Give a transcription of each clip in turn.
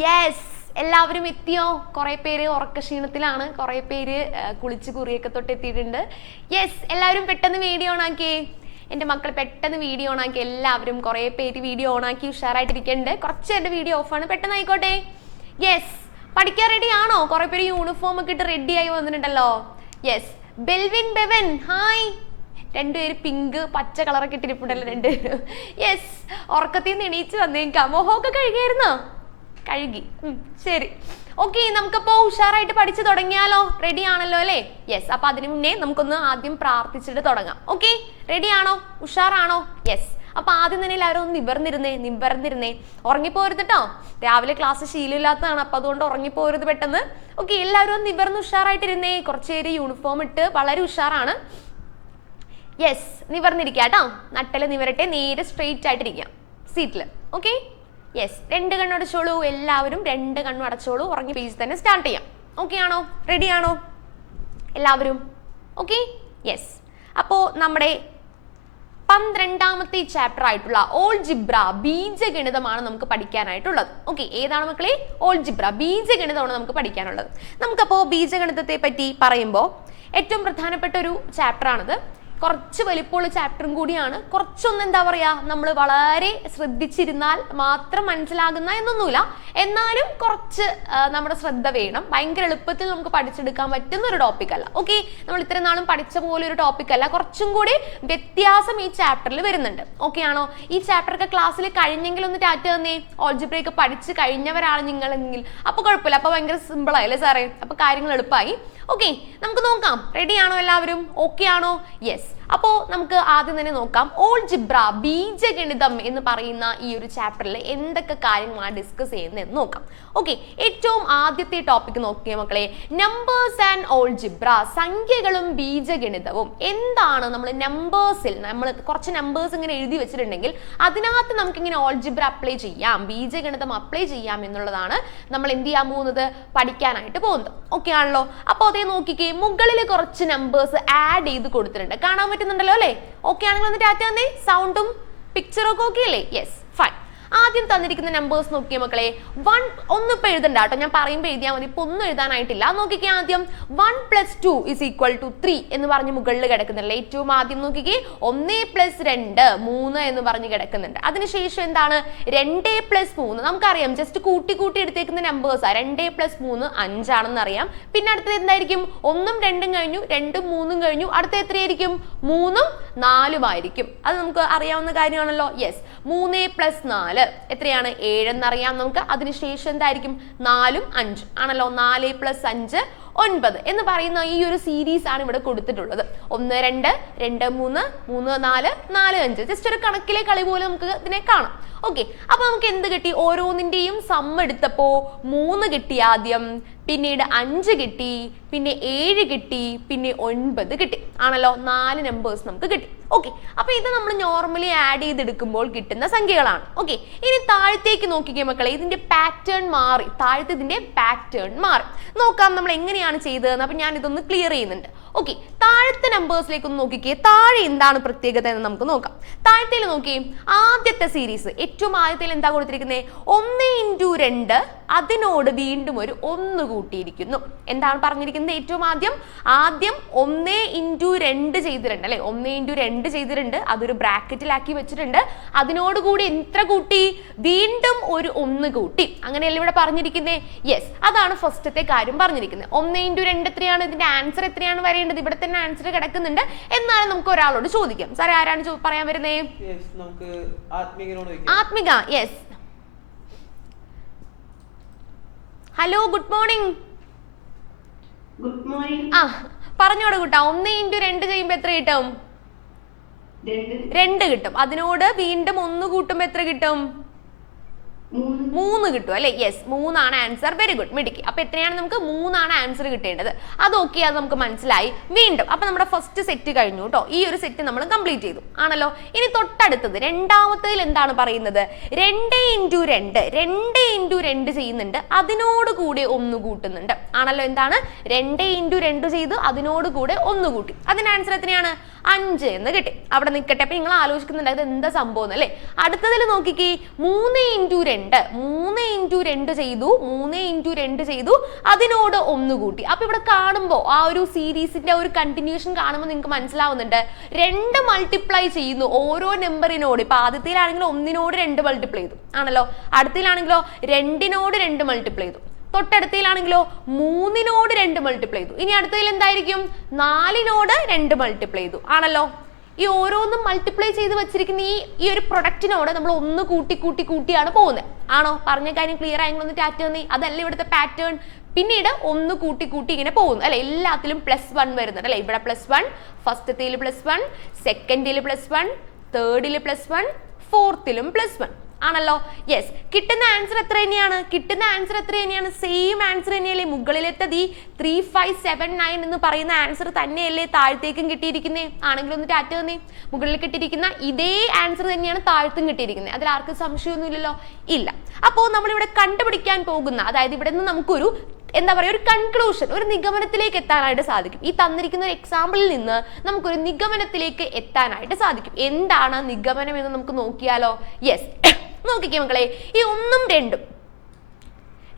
Yes, എല്ലാവരും എത്തിയോ? കുറെ പേര് ഉറക്കക്ഷീണത്തിലാണ്, കുറെ പേര് കുളിച്ച് കുറിയൊക്കെ തൊട്ട് എത്തിയിട്ടുണ്ട്. യെസ്, എല്ലാവരും പെട്ടെന്ന് വീഡിയോ ഓൺ ആക്കിയേ. എൻ്റെ മക്കൾ പെട്ടെന്ന് വീഡിയോ ഓൺ ആക്കി. എല്ലാവരും കുറെ പേര് വീഡിയോ ഓൺ ആക്കി ഉഷാറായിട്ടിരിക്കുന്നുണ്ട്. കുറച്ച് എൻ്റെ വീഡിയോ ഓഫാണ്, പെട്ടെന്ന് ആയിക്കോട്ടെ. യെസ്, പഠിക്കാൻ റെഡി ആണോ? കുറെ പേര് യൂണിഫോം ഒക്കെ ഇട്ട് റെഡി ആയി വന്നിട്ടുണ്ടല്ലോ. Yes, Belvin ബെവൻ hi. രണ്ടുപേര് പിങ്ക് പച്ച കളറൊക്കെ ഇട്ടിരിപ്പുണ്ടല്ലോ രണ്ടുപേരും. യെസ്, ഉറക്കത്തിൽ നിന്ന് എണീച്ച് വന്നേക്കാം. മോഹമൊക്കെ കഴുകിയായിരുന്നോ? കഴുകി. ശരി, ഓക്കെ, നമുക്കപ്പോ ഉഷാറായിട്ട് പഠിച്ചു തുടങ്ങിയാലോ? റെഡി ആണല്ലോ അല്ലേ? യെസ്, അപ്പൊ അതിനു മുന്നേ നമുക്കൊന്ന് ആദ്യം പ്രാർത്ഥിച്ചിട്ട് തുടങ്ങാം. ഓക്കെ, റെഡി ആണോ? ഉഷാറാണോ? യെസ്, അപ്പൊ ആദ്യം തന്നെ എല്ലാവരും ഒന്ന് നിവർന്നിരുന്നേ. ഉറങ്ങിപ്പോരുത് കേട്ടോ. രാവിലെ ക്ലാസ് ശീലമില്ലാത്തതാണ്, അപ്പൊ അതുകൊണ്ട് ഉറങ്ങിപ്പോരുത് പെട്ടെന്ന്. ഓക്കെ, എല്ലാവരും ഒന്ന് നിവർന്ന് ഉഷാറായിട്ടിരുന്നേ. കുറച്ചു പേര് യൂണിഫോം ഇട്ട് വളരെ ഉഷാറാണ്. യെസ്, നിവർന്നിരിക്കുക കേട്ടോ. നട്ടല് നിവരട്ടെ, നേരെ സ്ട്രെയിറ്റ് ആയിട്ടിരിക്കാം സീറ്റിൽ. ഓക്കെ, യെസ്, രണ്ട് കണ്ണടച്ചോളൂ. എല്ലാവരും രണ്ട് കണ്ണും അടച്ചോളൂ. ഉറങ്ങി പേജ് തന്നെ സ്റ്റാർട്ട് ചെയ്യാം. ഓക്കെ ആണോ? റെഡി ആണോ എല്ലാവരും? Okay, yes. അപ്പോൾ നമ്മുടെ 12ാമത്തെ ചാപ്റ്റർ ആയിട്ടുള്ള ഓൾജിബ്ര ബീജഗണിതമാണ് നമുക്ക് പഠിക്കാനായിട്ടുള്ളത്. ഓക്കെ, ഏതാണ് മക്കളെ? ഓൾജിബ്ര ബീജഗണിതമാണ് നമുക്ക് പഠിക്കാനുള്ളത്. നമുക്കപ്പോൾ ബീജഗണിതത്തെ പറ്റി പറയുമ്പോൾ ഏറ്റവും പ്രധാനപ്പെട്ട ഒരു ചാപ്റ്റർ ആണിത്. കുറച്ച് വലിപ്പമുള്ള ചാപ്റ്ററും കൂടിയാണ്. കുറച്ചൊന്നും എന്താ പറയാ, നമ്മൾ വളരെ ശ്രദ്ധിച്ചിരുന്നാൽ മാത്രം മനസ്സിലാകുന്ന എന്നൊന്നുമില്ല. എന്നാലും കുറച്ച് നമ്മുടെ ശ്രദ്ധ വേണം. ഭയങ്കര എളുപ്പത്തിൽ നമുക്ക് പഠിച്ചെടുക്കാൻ പറ്റുന്ന ഒരു ടോപ്പിക് അല്ല. ഓക്കെ, നമ്മൾ ഇത്ര നാളും പഠിച്ച പോലെ ഒരു ടോപ്പിക് അല്ല. കുറച്ചും കൂടി വ്യത്യാസം ഈ ചാപ്റ്ററിൽ വരുന്നുണ്ട്. ഓക്കെ ആണോ? ഈ ചാപ്റ്ററൊക്കെ ക്ലാസ്സിൽ കഴിഞ്ഞെങ്കിൽ ഒന്ന് ടാറ്റ തന്നേ. ഓൾജിബ്രയൊക്കെ പഠിച്ച് കഴിഞ്ഞവരാണ് നിങ്ങളെങ്കിൽ അപ്പൊ കുഴപ്പമില്ല. അപ്പൊ ഭയങ്കര സിമ്പിൾ ആയല്ലേ സാറേ? അപ്പൊ കാര്യങ്ങൾ എളുപ്പമായി. ഓക്കെ, നമുക്ക് നോക്കാം. റെഡി ആണോ എല്ലാവരും? ഓക്കെ ആണോ? യെസ്, അപ്പോൾ നമുക്ക് ആദ്യം തന്നെ നോക്കാം. ഓൾജിബ്ര ബീജഗണിതം എന്ന് പറയുന്ന ഈ ഒരു ചാപ്റ്ററിൽ എന്തൊക്കെ കാര്യങ്ങളാണ് ഡിസ്കസ് ചെയ്യുന്നത് നോക്കാം. ഓക്കെ, ഏറ്റവും ആദ്യത്തെ ടോപ്പിക് നോക്കിയ മക്കളെ, നമ്പേഴ്സ് ആൻഡ് ഓൾജിബ്ര, സംഖ്യകളും ബീജഗണിതവും. എന്താണ് നമ്മൾ നമ്പേഴ്സിൽ നമ്മൾ കുറച്ച് നമ്പേഴ്സ് ഇങ്ങനെ എഴുതി വെച്ചിട്ടുണ്ടെങ്കിൽ അതിനകത്ത് നമുക്കിങ്ങനെ ഓൾജിബ്ര അപ്ലൈ ചെയ്യാം, ബീജഗണിതം അപ്ലൈ ചെയ്യാം എന്നുള്ളതാണ് നമ്മൾ എന്ത് ചെയ്യാൻ പോകുന്നത്, പഠിക്കാനായിട്ട് പോകുന്നത്. ഓക്കെ ആണല്ലോ? അപ്പോൾ അതേ നോക്കിക്കേ, മുകളിൽ കുറച്ച് നമ്പേഴ്സ് ആഡ് ചെയ്ത് കൊടുത്തിട്ടുണ്ട്. കാണാൻ പറ്റുന്നുണ്ടല്ലോ അല്ലേ? ഓക്കെ ആണെങ്കിൽ ഒന്ന് ടാറ്റ തന്നേ. സൗണ്ടും പിക്ചറും ഒക്കെ ഓക്കെ അല്ലേ? Yes, fine. ആദ്യം തന്നിരിക്കുന്ന നമ്പേഴ്സ് നോക്കിയ മക്കളെ, 1 ഒന്നും ഇപ്പൊ എഴുതണ്ട കേട്ടോ, ഞാൻ പറയുമ്പോൾ എഴുതിയാൽ മതി. ഇപ്പൊ ഒന്നും എഴുതാനായിട്ടില്ല. നോക്കിക്കേ, ആദ്യം 1 + 2 = 3 എന്ന് പറഞ്ഞ് മുകളിൽ കിടക്കുന്നില്ല. ഏറ്റവും ആദ്യം നോക്കിക്കേ, 1 + 2 3 എന്ന് പറഞ്ഞ് കിടക്കുന്നുണ്ട്. അതിനുശേഷം എന്താണ്, 2 + 3 നമുക്കറിയാം, ജസ്റ്റ് കൂട്ടി എടുത്തേക്കുന്ന നമ്പേഴ്സാ. 2 + 3 5 ആണെന്ന് അറിയാം. പിന്നെ അടുത്തത് എന്തായിരിക്കും? 1ഉം 2ഉം കഴിഞ്ഞു, 2ഉം 3ഉം കഴിഞ്ഞു. അടുത്ത എത്രയായിരിക്കും? 3ഉം 4ഉം ആയിരിക്കും. അത് നമുക്ക് അറിയാവുന്ന കാര്യമാണല്ലോ. യെസ്, 3 + 4 എത്രയാണ്? 7 എന്നറിയാം നമുക്ക്. അതിനുശേഷം എന്തായിരിക്കും? 4ഉം 5 ആണല്ലോ. 4 + 5 9 എന്ന് പറയുന്ന ഈ ഒരു സീരീസ് ആണ് ഇവിടെ കൊടുത്തിട്ടുള്ളത്. 1 2 2 3 3 4 4 5. ജസ്റ്റ് ഒരു കണക്കിലെ കളി പോലെ നമുക്ക് ഇതിനെ കാണാം. ഓക്കെ, അപ്പൊ നമുക്ക് എന്ത് കിട്ടി? ഓരോന്നിന്റെയും സം എടുത്തപ്പോ 3 കിട്ടി ആദ്യം, പിന്നീട് 5 കിട്ടി, പിന്നെ 7 കിട്ടി, പിന്നെ 9 കിട്ടി ആണല്ലോ. 4 നമ്പേഴ്സ് നമുക്ക് കിട്ടി. ഓക്കെ, അപ്പൊ ഇത് നമ്മൾ നോർമലി ആഡ് ചെയ്തെടുക്കുമ്പോൾ കിട്ടുന്ന സംഖ്യകളാണ്. ഓക്കെ, ഇനി താഴത്തേക്ക് നോക്കിക്കേ മക്കളെ, ഇതിന്റെ പാറ്റേൺ മാറി. താഴത്തെ ഇതിന്റെ പാറ്റേൺ മാറി. നോക്കാം നമ്മൾ എങ്ങനെയാണ് ചെയ്തതെന്ന്. അപ്പൊ ഞാൻ ഇതൊന്ന് ക്ലിയർ ചെയ്യുന്നുണ്ട്. ഓക്കെ, താഴത്തെ നമ്പേഴ്സിലേക്ക് ഒന്ന് നോക്കിക്കേ. താഴെ എന്താണ് പ്രത്യേകത എന്ന് നമുക്ക് നോക്കാം. താഴത്തേൽ നോക്കിയേ, ആദ്യത്തെ സീരീസ് ഏറ്റവും ആദ്യത്തേൽ എന്താ കൊടുത്തിരിക്കുന്നത്? 1 × 2 അതിനോട് വീണ്ടും ഒരു 1 കൂട്ടിയിരിക്കുന്നു. എന്താണ് പറഞ്ഞിരിക്കുന്നത്? ഏറ്റവും ആദ്യം 1 × 2 ചെയ്തിട്ടുണ്ട് അല്ലെ? 1 × 2 ചെയ്തിട്ടുണ്ട്. അതൊരു ബ്രാക്കറ്റിലാക്കി വെച്ചിട്ടുണ്ട്. അതിനോട് കൂടി എത്ര കൂട്ടി? വീണ്ടും ഒരു 1 കൂട്ടി. അങ്ങനെയല്ലേ ഇവിടെ പറഞ്ഞിരിക്കുന്നത്? യെസ്, അതാണ് ഫസ്റ്റത്തെ കാര്യം പറഞ്ഞിരിക്കുന്നത്. 1 × 2 എത്രയാണ്? ഇതിന്റെ ആൻസർ എത്രയാണ് വരേണ്ടത്? ഇവിടെ തന്നെ ആൻസർ കിടക്കുന്നുണ്ട്. എന്നാലും നമുക്ക് ഒരാളോട് ചോദിക്കാം. സാറേ, ആരാണ് പറയാൻ വരുന്നേ? Athmika. Yes, hello, good morning. ആ, പറഞ്ഞോട് കൂട്ടാ. 1 × 2 ചെയ്യുമ്പോ എത്ര കിട്ടും? 2 കിട്ടും. അതിനോട് വീണ്ടും 1 കൂട്ടുമ്പോ എത്ര കിട്ടും? 3 കിട്ടും അല്ലെ? യെസ്, 3 ആണ് ആൻസർ. വെരി ഗുഡ്, മിടുക്കി. അപ്പൊ എത്രയാണ്? നമുക്ക് 3 ആണ് ആൻസർ കിട്ടേണ്ടത്. അത് ഓക്കെ, അത് നമുക്ക് മനസ്സിലായി. വീണ്ടും അപ്പൊ നമ്മുടെ ഫസ്റ്റ് സെറ്റ് കഴിഞ്ഞു കേട്ടോ. ഈ ഒരു സെറ്റ് നമ്മൾ കംപ്ലീറ്റ് ചെയ്തു ആണല്ലോ. ഇനി തൊട്ടടുത്തത് രണ്ടാമത്തേൽ എന്താണ് പറയുന്നത്? 2 × 2 ചെയ്യുന്നുണ്ട്. അതിനോട് കൂടെ 1 കൂട്ടുന്നുണ്ട് ആണല്ലോ. എന്താണ്? 2 × 2 ചെയ്ത് അതിനോട് കൂടെ 1 കൂട്ടി. അതിന്റെ ആൻസർ എത്രയാണ്? 5 എന്ന് കിട്ടി. അവിടെ നിൽക്കട്ടെ. അപ്പൊ നിങ്ങൾ ആലോചിക്കുന്നുണ്ടായത് എന്താ സംഭവം അല്ലേ? അടുത്തതിൽ നോക്കിക്കേ, 3 × 2 ചെയ്തു, 3 × 2 ചെയ്തു, അതിനോട് 1 കൂട്ടി. അപ്പൊ ഇവിടെ കാണുമ്പോൾ ആ ഒരു സീരീസിന്റെ ഒരു കണ്ടിന്യൂഷൻ കാണുമ്പോൾ നിങ്ങൾക്ക് മനസ്സിലാവുന്നുണ്ട് 2 മൾട്ടിപ്ലൈ ചെയ്യുന്നു ഓരോ നമ്പറിനോട്. ഇപ്പൊ ആദ്യത്തിലാണെങ്കിലോ 1നോട് 2 മൾട്ടിപ്ലൈ ചെയ്തു ആണല്ലോ, അടുത്തിലാണെങ്കിലോ 2നോട് 2 മൾട്ടിപ്ലൈ ചെയ്തു, തൊട്ടടുത്തിലാണെങ്കിലോ 3നോട് 2 മൾട്ടിപ്ലൈ ചെയ്തു. ഇനി അടുത്തതിൽ എന്തായിരിക്കും? 4നോട് 2 മൾട്ടിപ്ലൈ ചെയ്തു ആണല്ലോ. ഈ ഓരോന്നും മൾട്ടിപ്ലൈ ചെയ്ത് വെച്ചിരിക്കുന്ന ഈ ഒരു പ്രൊഡക്റ്റിനോട് നമ്മൾ 1 കൂട്ടിയാണ് പോകുന്നത് ആണോ? പറഞ്ഞ കാര്യം ക്ലിയർ ആയെങ്കിൽ ഒന്ന് ടാറ്റ് തന്നേ. അതല്ല ഇവിടുത്തെ പാറ്റേൺ. പിന്നീട് 1 കൂട്ടി ഇങ്ങനെ പോകുന്നു അല്ലെ? എല്ലാത്തിലും +1 വരുന്നുണ്ട് അല്ലെ? ഇവിടെ +1, ഫസ്റ്റത്തിൽ +1, സെക്കൻഡിൽ +1, തേർഡിൽ +1, ഫോർത്തിലും +1 ആണല്ലോ. യെസ്, കിട്ടുന്ന ആൻസർ എത്ര തന്നെയാണ്? സെയിം ആൻസർ തന്നെയല്ലേ? മുകളിലത്തത് ഈ 3579 എന്ന് പറയുന്ന ആൻസർ തന്നെയല്ലേ താഴത്തേക്കും കിട്ടിയിരിക്കുന്നേ? ആണെങ്കിൽ ഒന്ന് ടാറ്റ് തന്നേ. മുകളിൽ കിട്ടിയിരിക്കുന്ന ഇതേ ആൻസർ തന്നെയാണ് താഴത്തും കിട്ടിയിരിക്കുന്നത്. അതിൽ ആർക്കും സംശയമൊന്നുമില്ലല്ലോ? ഇല്ല. അപ്പോൾ നമ്മളിവിടെ കണ്ടുപിടിക്കാൻ പോകുന്ന, അതായത് ഇവിടെ നിന്ന് നമുക്കൊരു എന്താ പറയുക, ഒരു കൺക്ലൂഷൻ, ഒരു നിഗമനത്തിലേക്ക് എത്താനായിട്ട് സാധിക്കും. ഈ തന്നിരിക്കുന്ന ഒരു എക്സാമ്പിളിൽ നിന്ന് നമുക്കൊരു നിഗമനത്തിലേക്ക് എത്താനായിട്ട് സാധിക്കും. എന്താണ് നിഗമനം എന്ന് നമുക്ക് നോക്കിയാലോ? യെസ്, നോക്കിക്കേ മക്കളെ. ഈ 1ഉം 2ഉം,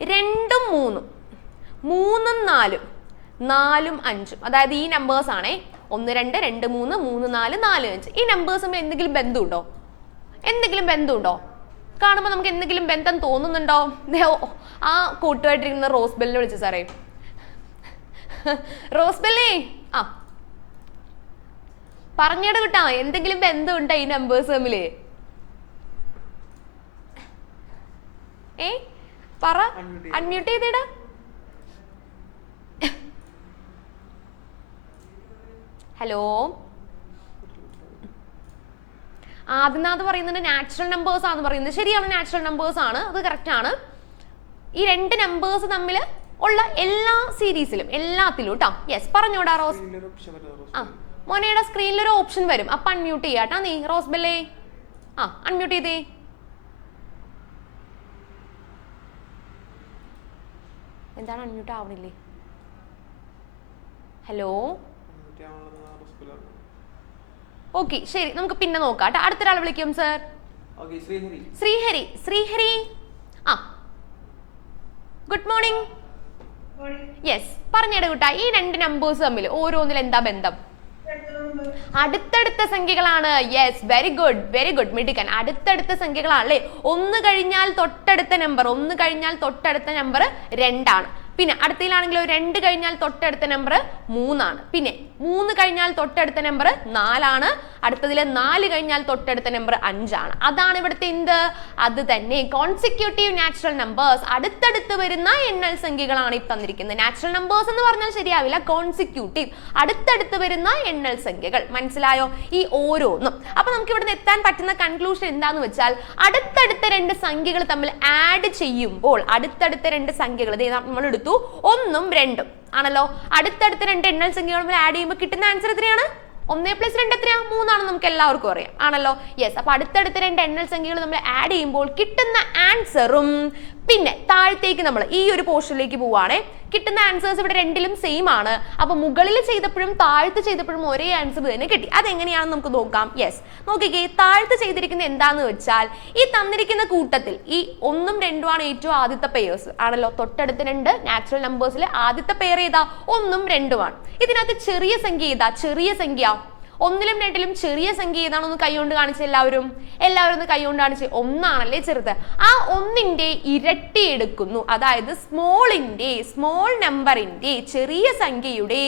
2ഉം 3ഉം, 3ഉം 4ഉം, 4ഉം 5ഉം, അതായത് ഈ നമ്പേഴ്സ് ആണേ. 1 2 2 3 3 4 4 5. ഈ നമ്പേഴ്സ് തമ്മിൽ എന്തെങ്കിലും ബന്ധമുണ്ടോ? കാണുമ്പോൾ നമുക്ക് എന്തെങ്കിലും ബന്ധം തോന്നുന്നുണ്ടോ? ആ കൂട്ടുമായിട്ടിരിക്കുന്ന റോസ്ബെല്ലിനെ വിളിച്ചു സാറേ. റോസ്ബെല്ലേ, പറഞ്ഞിട കിട്ടാ, എന്തെങ്കിലും ബന്ധമുണ്ടോ ഈ നമ്പേഴ്സ് തമ്മില്? പറ, അൺമ്യൂട്ട് ചെയ്തിടാ. ഹലോ, ആദിനാഥ് പറയുന്നുണ്ട് നാച്ചുറൽ നമ്പേഴ്സ് ആണെന്ന് പറയുന്നത്. ശരിയാണ്, നാച്ചുറൽ നമ്പേഴ്സ് ആണ്, അത് കറക്റ്റ് ആണ്. ഈ 2 നമ്പേഴ്സ് തമ്മിൽ ഉള്ള എല്ലാ സീരീസിലും, എല്ലാത്തിലും കേട്ടോ. Yes, പറഞ്ഞോടാ rose. മോനയുടെ സ്ക്രീനിൽ ഒരു ഓപ്ഷൻ വരും, അപ്പൊ അൺമ്യൂട്ട് ചെയ്യാട്ടാ നീ റോസ്ബെല്ലേ. അൺമ്യൂട്ട് ചെയ്തേ. എന്താണ് അൺമ്യൂട്ട് ആവണില്ലേ? ഹലോ, ഓക്കെ, ശരി, നമുക്ക് പിന്നെ നോക്കാം. അടുത്തൊരാൾ വിളിക്കും sir. Sreehari, good morning. Yes, പറഞ്ഞിട കൂട്ടാ, ഈ 2 നമ്പേഴ്സ് തമ്മിൽ ഓരോന്നിൽ എന്താ ബന്ധം? അടുത്തടുത്ത സംഖ്യകളാണ്. യെസ്, വെരി ഗുഡ് മിടുക്കൻ. അടുത്തടുത്ത സംഖ്യകളാണല്ലേ? 1 കഴിഞ്ഞാൽ തൊട്ടടുത്ത നമ്പർ 2 ആണ്. പിന്നെ അടുത്തതിലാണെങ്കിലോ 2 കഴിഞ്ഞാൽ തൊട്ടടുത്ത നമ്പർ 3 ആണ്. പിന്നെ 3 കഴിഞ്ഞാൽ തൊട്ടടുത്ത നമ്പർ 4 ആണ്. അടുത്തതിൽ 4 കഴിഞ്ഞാൽ തൊട്ടടുത്ത നമ്പർ 5 ആണ്. അതാണ് ഇവിടുത്തെ എന്ത്? അത് തന്നെ കോൺസിക്യൂട്ടീവ് നാച്ചുറൽ നമ്പേഴ്സ്. അടുത്തടുത്ത് വരുന്ന എണ്ണൽ സംഖ്യകളാണ് ഈ തന്നിരിക്കുന്നത്. നാച്ചുറൽ നമ്പേഴ്സ് എന്ന് പറഞ്ഞാൽ ശരിയാവില്ല, കോൺസിക്യൂട്ടീവ്, അടുത്തടുത്ത് വരുന്ന എണ്ണൽ സംഖ്യകൾ. മനസ്സിലായോ? ഈ ഓരോന്നും. അപ്പൊ നമുക്ക് ഇവിടെ എത്താൻ പറ്റുന്ന കൺക്ലൂഷൻ എന്താന്ന് വെച്ചാൽ, അടുത്തടുത്ത 2 സംഖ്യകൾ തമ്മിൽ ആഡ് ചെയ്യുമ്പോൾ, അടുത്തടുത്ത 2 സംഖ്യകൾ നമ്മൾ എടുത്തു 1ഉം 2ഉം ആണല്ലോ. അടുത്തടുത്ത 2 എണ്ണൽ സംഖ്യകൾ തമ്മിൽ ആഡ് ചെയ്യുമ്പോൾ കിട്ടുന്ന ആൻസർ എത്രയാണ്? 1 + 2 എത്രയാ? 3 ആണെന്ന് നമുക്ക് എല്ലാവർക്കും അറിയാം ആണല്ലോ. യെസ്, അപ്പൊ അടുത്തടുത്ത 2 എണ്ണൽ സംഖ്യകൾ നമ്മൾ ആഡ് ചെയ്യുമ്പോൾ കിട്ടുന്ന ആൻസറും, പിന്നെ താഴത്തേക്ക് നമ്മൾ ഈ ഒരു പോർഷനിലേക്ക് പോവാണേ, കിട്ടുന്ന ആൻസേഴ്സ് ഇവിടെ 2ലും സെയിം ആണ്. അപ്പൊ മുകളിൽ ചെയ്തപ്പോഴും താഴത്ത് ചെയ്തപ്പോഴും ഒരേ ആൻസർ തന്നെ കിട്ടി. അതെങ്ങനെയാണെന്ന് നമുക്ക് നോക്കാം. യെസ്, നോക്കിക്കേ, താഴത്ത് ചെയ്തിരിക്കുന്നത് എന്താന്ന് വെച്ചാൽ, ഈ തന്നിരിക്കുന്ന കൂട്ടത്തിൽ ഈ 1ഉം 2ഉം ആണ് ഏറ്റവും ആദ്യത്തെ പെയേഴ്സ് ആണല്ലോ. തൊട്ടടുത്ത 2 നാച്ചുറൽ നമ്പേഴ്സിൽ ആദ്യത്തെ പെയർ ഏതാ? 1ഉം 2ഉം ആണ്. ഇതിനകത്ത് ചെറിയ സംഖ്യ ഏതാ? 1ലും 2ലും ചെറിയ സംഖ്യ ഏതാണെന്ന് കൈകൊണ്ട് കാണിച്ച് എല്ലാവരും ഒന്ന് കൈകൊണ്ട് കാണിച്ച്. 1 ആണല്ലേ ചെറുത്. ആ 1ന്റെ ഇരട്ടി എടുക്കുന്നു. അതായത് സ്മോൾ നമ്പറിന്റെ, ചെറിയ സംഖ്യയുടെ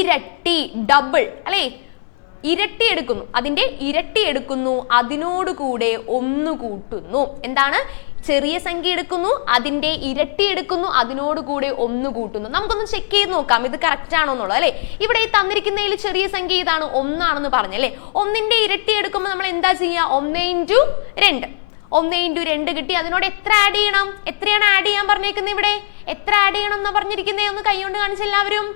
ഇരട്ടി, ഡബിൾ അല്ലെ, ഇരട്ടി എടുക്കുന്നു. അതിന്റെ ഇരട്ടി എടുക്കുന്നു, അതിനോട് കൂടെ 1 കൂട്ടുന്നു. എന്താണ്? ചെറിയ സംഖ്യ എടുക്കുന്നു, അതിന്റെ ഇരട്ടി എടുക്കുന്നു, അതിനോട് കൂടെ 1 കൂട്ടുന്നു. നമുക്കൊന്ന് ചെക്ക് ചെയ്ത് നോക്കാം ഇത് കറക്റ്റ് ആണോ എന്നുള്ളത് അല്ലെ. ഇവിടെ ഈ തന്നിരിക്കുന്നതിൽ ചെറിയ സംഖ്യ ഇതാണ്, 1 ആണെന്ന് പറഞ്ഞല്ലേ. 1ന്റെ ഇരട്ടി എടുക്കുമ്പോൾ നമ്മൾ എന്താ ചെയ്യുക? 1 × 2. 1 × 2 കിട്ടി. അതിനോട് എത്ര ആഡ് ചെയ്യണം? എത്രയാണ് ആഡ് ചെയ്യാൻ പറഞ്ഞേക്കുന്നത്? ഇവിടെ എത്ര ആഡ് ചെയ്യണം എന്ന് പറഞ്ഞിരിക്കുന്നത്? ഒന്ന് കൈകൊണ്ട് കാണിച്ച എല്ലാവരും.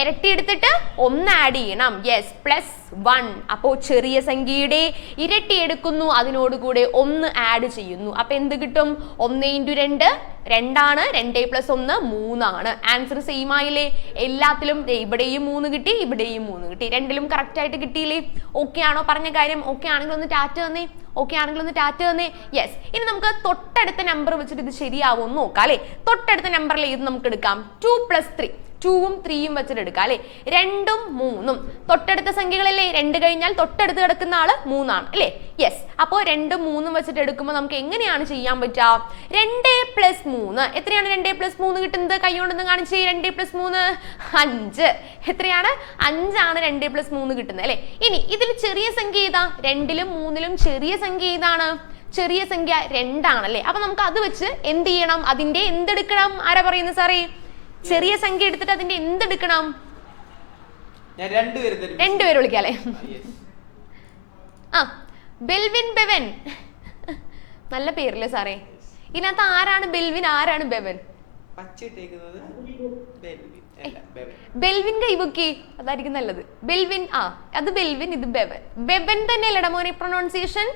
ഇരട്ടി എടുത്തിട്ട് 1 ആഡ് ചെയ്യണം. യെസ്, +1. അപ്പോൾ ചെറിയ സംഖ്യയുടെ ഇരട്ടി എടുക്കുന്നു, അതിനോടുകൂടെ 1 ആഡ് ചെയ്യുന്നു. അപ്പൊ എന്ത് കിട്ടും? 1 × 2 2 ആണ്, 2 + 1 3 ആണ്. ആൻസർ സെയിം ആയില്ലേ? എല്ലാത്തിലും ഇവിടെയും 3 കിട്ടി, ഇവിടെയും 3 കിട്ടി, രണ്ടിലും കറക്റ്റ് ആയിട്ട് കിട്ടിയില്ലേ? ഓക്കെ ആണോ പറഞ്ഞ കാര്യം? ഓക്കെ ആണെങ്കിൽ ഒന്ന് ടാറ്റ തന്നേ. ഓക്കെ ആണെങ്കിൽ ഒന്ന് ടാറ്റ തന്നേ. യെസ്. ഇനി നമുക്ക് തൊട്ടടുത്ത നമ്പർ വെച്ചിട്ട് ഇത് ശരിയാവും നോക്കാം അല്ലെ. തൊട്ടടുത്ത നമ്പറിൽ ഇത് നമുക്ക് എടുക്കാം. 2 + 3, 2ഉം 3ഉം വെച്ചിട്ട് എടുക്കാം അല്ലെ. 2ഉം 3ഉം തൊട്ടടുത്ത സംഖ്യകളല്ലേ? 2 കഴിഞ്ഞാൽ തൊട്ടടുത്ത് കിടക്കുന്ന ആള് 3 ആണ് അല്ലെ. യെസ്. അപ്പോൾ 2ഉം 3ഉം വെച്ചിട്ട് എടുക്കുമ്പോൾ നമുക്ക് എങ്ങനെയാണ് ചെയ്യാൻ പറ്റുക? 2 + 3 എത്രയാണ്? 2 + 3 കിട്ടുന്നത്? കൈ കൊണ്ടൊന്ന് കാണിച്ചേ. 2 + 3 5. എത്രയാണ്? 5 ആണ് 2 + 3 കിട്ടുന്നത് അല്ലെ. ഇനി ഇതിൽ ചെറിയ സംഖ്യ ഏതാ? 2ലും 3ലും ചെറിയ സംഖ്യ ഏതാണ്? ചെറിയ സംഖ്യ 2 ആണല്ലേ. അപ്പൊ നമുക്ക് അത് വെച്ച് എന്ത് ചെയ്യണം? അതിന്റെ എന്തെടുക്കണം? ആരാ പറയുന്നത് സാറേ? ചെറിയ സംഖ്യ എടുത്തിട്ട് അതിന്റെ എന്തെടുക്കണം? രണ്ടുപേര് വിളിക്കാല്ലേ. ആ, ബെൽവിൻ, ബെവൻ. നല്ല പേരല്ലേ സാറേ? ഇതിനകത്ത് ആരാണ് ബെൽവിൻ, ആരാണ് ബെവൻ? ബെൽവിൻ കൈവക്കി, അതായിരിക്കും നല്ലത്. ബെൽവിൻ, അത് ബെൽവിൻ, ഇത് ബെവൻ. ബെവൻ തന്നെ അല്ലടാ മോനെ പ്രൊനൗൺസിയേഷൻ?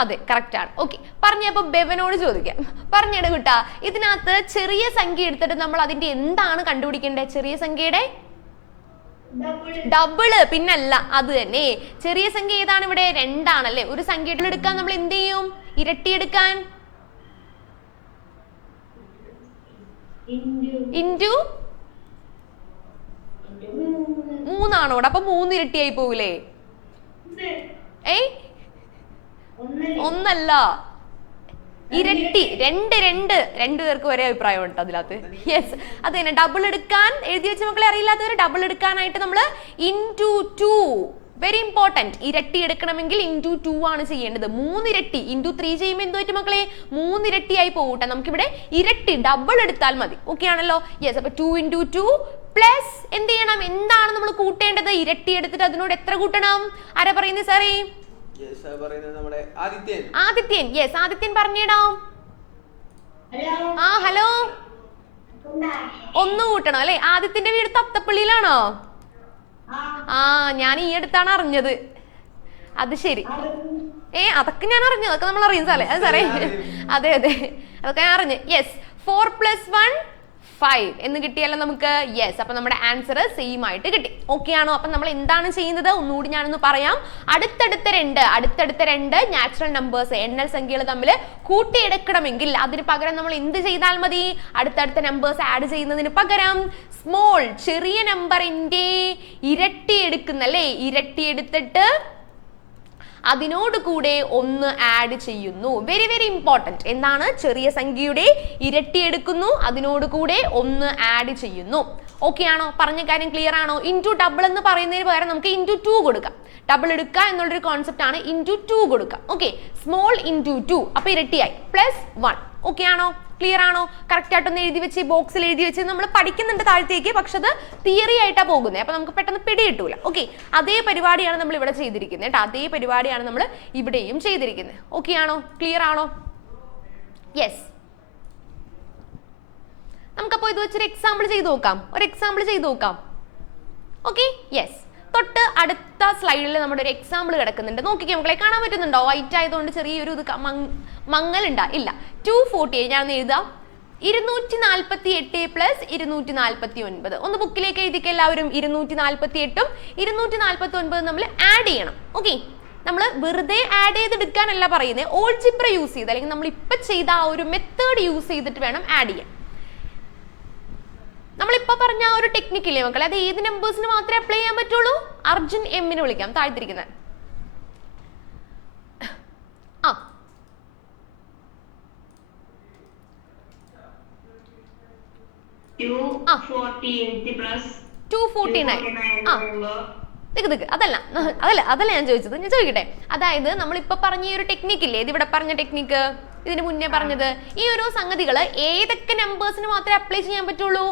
അതെ, കറക്റ്റ് ആണ്. ഓക്കെ, പറഞ്ഞപ്പോ ബെവനോട് ചോദിക്കാം. പറഞ്ഞിട കുട്ടാ, ഇതിനകത്ത് ചെറിയ സംഖ്യ എടുത്തിട്ട് നമ്മൾ അതിന്റെ എന്താണ് കണ്ടുപിടിക്കേണ്ടത്? ചെറിയ സംഖ്യയുടെ ഡബിള്, പിന്നല്ല, അത് തന്നെ. ചെറിയ സംഖ്യ ഏതാണ് ഇവിടെ? 2 ആണല്ലേ. ഒരു സംഖ്യ എടുക്കാൻ നമ്മൾ എന്ത് ചെയ്യും? ഇരട്ടി എടുക്കാൻ ഇൻറ്റു 3 ആണോ? അപ്പൊ 3 ഇരട്ടിയായി പോകൂലേ? ഒന്നല്ല, ഇരട്ടി. 2 രണ്ടുപേർക്ക് ഒരേ അഭിപ്രായം ഉണ്ട് അതിനകത്ത്. യെസ്, അത് തന്നെ. ഡബിൾ എടുക്കാൻ എഴുതി വെച്ച മക്കളെ അറിയില്ലാത്തവർ ഡബിൾ എടുക്കാനായിട്ട് നമ്മൾ ഇൻറ്റു 2, വെരി ഇമ്പോർട്ടന്റ്. ഇരട്ടി എടുക്കണമെങ്കിൽ ഇൻറ്റു 2 ആണ് ചെയ്യേണ്ടത്. 3 ഇരട്ടി ഇൻറ്റു 3 ചെയ്യുമ്പോൾ എന്ത് പറ്റും മക്കളെ? 3 ഇരട്ടിയായി പോകട്ടെ. നമുക്കിവിടെ ഇരട്ടി ഡബിൾ എടുത്താൽ മതി. ഓക്കെ ആണല്ലോ. യെസ്. അപ്പൊ 2 × 2 പ്ലസ് എന്ത് ചെയ്യണം? എന്താണ് നമ്മൾ കൂട്ടേണ്ടത്? ഇരട്ടി എടുത്തിട്ട് അതിനോട് എത്ര കൂട്ടണം? ആരാ പറയുന്നത് സാറേ? ആദിത്യൻ. യെസ്, ആദിത്യൻ പറഞ്ഞിടാം. ഹലോ. 1 കൂട്ടണം അല്ലെ. ആദിത്യന്റെ വീട് തത്തപ്പള്ളിയിലാണോ? ഞാൻ ഈ അടുത്താണ് അറിഞ്ഞത്. അത് ശരി. അതൊക്കെ ഞാൻ അറിഞ്ഞു, അതൊക്കെ നമ്മൾ അറിയും സാറേ. അത് സാറേ, അതെ അതെ, അതൊക്കെ ഞാൻ അറിഞ്ഞു. യെസ്. 4 + 1 5 എന്ന് കിട്ടിയല്ലോ നമുക്ക്. യെസ്. അപ്പൊ നമ്മുടെ ആൻസർ സെയിം ആയിട്ട് കിട്ടി. ഓക്കെ ആണോ? അപ്പൊ നമ്മൾ എന്താണ് ചെയ്യുന്നത്? ഒന്നുകൂടി ഞാനൊന്ന് പറയാം. അടുത്തടുത്ത 2 നാച്ചുറൽ നമ്പേഴ്സ്, എണ്ണൽ സംഖ്യകൾ തമ്മിൽ കൂട്ടിയെടുക്കണമെങ്കിൽ അതിന് പകരം നമ്മൾ എന്ത് ചെയ്താൽ മതി? അടുത്തടുത്ത നമ്പേഴ്സ് ആഡ് ചെയ്യുന്നതിന് പകരം സ്മോൾ, ചെറിയ നമ്പറിന്റെ ഇരട്ടി എടുക്കുന്നല്ലേ. ഇരട്ടി എടുത്തിട്ട് അതിനോട് കൂടെ 1 ആഡ് ചെയ്യുന്നു. Very very important. എന്താണ്? ചെറിയ സംഖ്യയുടെ ഇരട്ടി എടുക്കുന്നു, അതിനോട് കൂടെ 1 ആഡ് ചെയ്യുന്നു. ഓക്കെ ആണോ? പറഞ്ഞ കാര്യം ക്ലിയർ ആണോ? ഇൻറ്റു ഡബിൾ എന്ന് പറയുന്നതിന് പകരം നമുക്ക് ഇൻറ്റു 2 കൊടുക്കാം. ഡബിൾ എടുക്കുക എന്നുള്ളൊരു കോൺസെപ്റ്റ് ആണ്. ഇൻറ്റു 2 കൊടുക്കാം. ഓക്കെ, സ്മോൾ ഇൻറ്റു 2, അപ്പൊ ഇരട്ടിയായി. +1. ഓക്കെ ആണോ? ക്ലിയർ ആണോ? കറക്റ്റ് ആയിട്ടൊന്ന് എഴുതി വെച്ച്, ബോക്സിൽ എഴുതി വെച്ച്. നമ്മൾ പഠിക്കുന്നുണ്ട് താഴത്തേക്ക്, പക്ഷെ അത് തിയറി ആയിട്ടാണ് പോകുന്നത്. അപ്പൊ നമുക്ക് പെട്ടെന്ന് പിടി കിട്ടൂല. ഓക്കെ, അതേ പരിപാടിയാണ് നമ്മൾ ഇവിടെ ചെയ്തിരിക്കുന്നത് കേട്ടോ. അതേ പരിപാടിയാണ് നമ്മൾ ഇവിടെയും ചെയ്തിരിക്കുന്നത്. ഓക്കെ ആണോ? ക്ലിയർ ആണോ? യെസ്. നമുക്കപ്പോൾ ഇത് വെച്ചൊരു എക്സാമ്പിൾ ചെയ്ത് നോക്കാം. Okay, yes. തൊട്ട് അടുത്ത സ്ലൈഡിൽ നമ്മുടെ ഒരു എക്സാമ്പിൾ കിടക്കുന്നുണ്ട്. നോക്കിക്കേ മക്കളെ, കാണാൻ പറ്റുന്നുണ്ടോ? വൈറ്റ് ആയതുകൊണ്ട് ചെറിയൊരു ഇത് മങ്ങലുണ്ടാ? ഇല്ല. 248 ഞാൻ എഴുതാം. 248 + 249. ഒന്ന് ബുക്കിലേക്ക് എഴുതിക്കുക എല്ലാവരും. 248ഉം 249 നമ്മൾ ആഡ് ചെയ്യണം. ഓക്കെ, നമ്മൾ വെറുതെ ആഡ് ചെയ്തെടുക്കാനല്ല പറയുന്നത്. ഓൾജിബ്ര യൂസ് ചെയ്ത്, അല്ലെങ്കിൽ നമ്മൾ ഇപ്പൊ ചെയ്ത ആ ഒരു മെത്തേഡ് യൂസ് ചെയ്തിട്ട് വേണം ആഡ് ചെയ്യാൻ. നമ്മളിപ്പോ പറഞ്ഞ ആ ഒരു ടെക്നിക്കില്ലേ മക്കളെ, അത് ഏത് നമ്പേഴ്സിന് മാത്രമേ അപ്ലൈ ചെയ്യാൻ പറ്റുള്ളൂ? അർജുൻ എമ്മിനെ വിളിക്കാം, താഴ്ത്തിരിക്കുന്നത്. 249. അതല്ല ഞാൻ ചോദിച്ചത്. ഞാൻ ചോദിക്കട്ടെ, അതായത് നമ്മളിപ്പോ പറഞ്ഞ ഈ ഒരു ടെക്നിക്കില്ലേ, ഇതിവിടെ പറഞ്ഞ ടെക്നിക്ക്, ഇതിന് മുന്നേ പറഞ്ഞത്, ഈ ഓരോ സംഗതികൾ ഏതൊക്കെ നമ്പേഴ്സിന് മാത്രമേ അപ്ലൈ ചെയ്യാൻ പറ്റുള്ളൂ?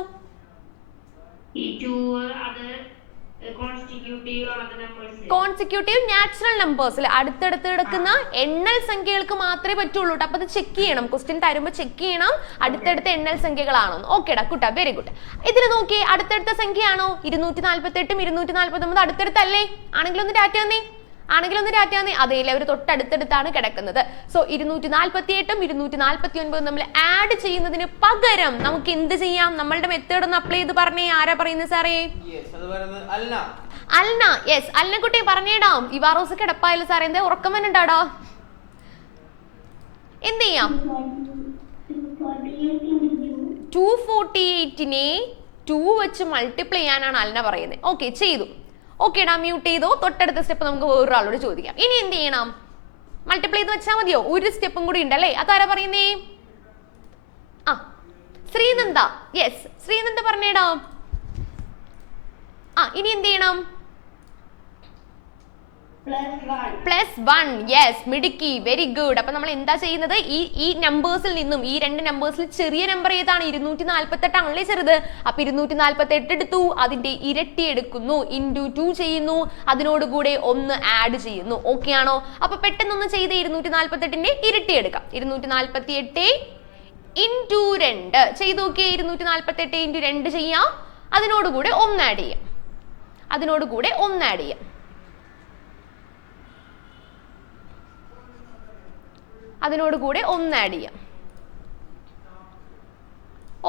കോൺസിക്യൂട്ടീവ് നാച്ചുറൽ നമ്പേഴ്സിൽ അടുത്തടുത്ത് കിടക്കുന്ന എണ്ണൽ സംഖ്യകൾക്ക് മാത്രമേ പറ്റുള്ളൂ. അപ്പൊ അത് ചെക്ക് ചെയ്യണം, ക്വസ്റ്റ്യൻ തരുമ്പോൾ ചെക്ക് ചെയ്യണം അടുത്തടുത്ത എണ്ണൽ സംഖ്യകളാണോ. ഓക്കേടാ കുട്ടാ, വെരി ഗുഡ്. ഇതിൽ നോക്കി അടുത്തടുത്ത സംഖ്യയാണോ 248ഉം 249 അടുത്തടുത്തല്ലേ? ആണെങ്കിലും ഒന്ന് ഡാറ്റ തന്നേ, അതേലെ അവർ തൊട്ടടുത്തടുത്താണ് കിടക്കുന്നത്. സോ 248ഉം 249 നമ്മൾ ആഡ് ചെയ്യുന്നതിന് പകരം നമുക്ക് എന്ത് ചെയ്യാം? നമ്മളുടെ മെത്തേഡ് ഒന്ന് അപ്ലൈ ചെയ്ത് പറഞ്ഞേ. ആരാ പറയുന്നത് സാറേ? അൽന. യെസ്, അൽനക്കുട്ടി പറഞ്ഞേടാം. ഇവാറോസ് കിടപ്പായല്ലോ സാറേ, എന്താ ഉറക്കം വന്നിട്ടാടാ? എന്ത് ചെയ്യാം? 248നെ 2 വെച്ച് മൾട്ടിപ്ലൈ ചെയ്യാനാണ് അൽന പറയുന്നത്. ഓക്കെ, ചെയ്തു. ഓക്കേടാ, മ്യൂട്ട് ചെയ്തോ. തൊട്ടടുത്ത സ്റ്റെപ്പ് നമുക്ക് വേറൊരാളോട് ചോദിക്കാം. ഇനി എന്ത് ചെയ്യണം? മൾട്ടിപ്ലൈ ചെയ്ത് വെച്ചാൽ മതിയോ? ഒരു സ്റ്റെപ്പും കൂടി ഉണ്ടല്ലേ. അതാരാ പറയുന്നേ? ആ, ശ്രീനന്ദ. യെസ്, ശ്രീനന്ദ പറഞ്ഞേടാ. ഇനി എന്ത് ചെയ്യണം? +1. യെസ്, മിടുക്കി, വെരി ഗുഡ്. അപ്പൊ നമ്മൾ എന്താ ചെയ്യുന്നത്? ഈ നമ്പേഴ്സിൽ നിന്നും, ഈ രണ്ട് നമ്പേഴ്സിൽ ചെറിയ നമ്പർ ഏതാണ്? 248 ആണല്ലേ ചെറുത്. അപ്പൊ 248 എടുത്തു, അതിന്റെ ഇരട്ടി എടുക്കുന്നു, ഇൻറ്റു 2 ചെയ്യുന്നു, അതിനോടുകൂടെ 1 ആഡ് ചെയ്യുന്നു. ഓക്കെ ആണോ? അപ്പൊ പെട്ടെന്നൊന്ന് ചെയ്ത് 248ന്റെ ഇരട്ടി എടുക്കാം. 248 ഇൻറ്റു 2 ചെയ്ത് നോക്കിയേ. 248 ഇൻറ്റു 2 ചെയ്യാം, അതിനോടുകൂടെ 1 ആഡ് ചെയ്യാം,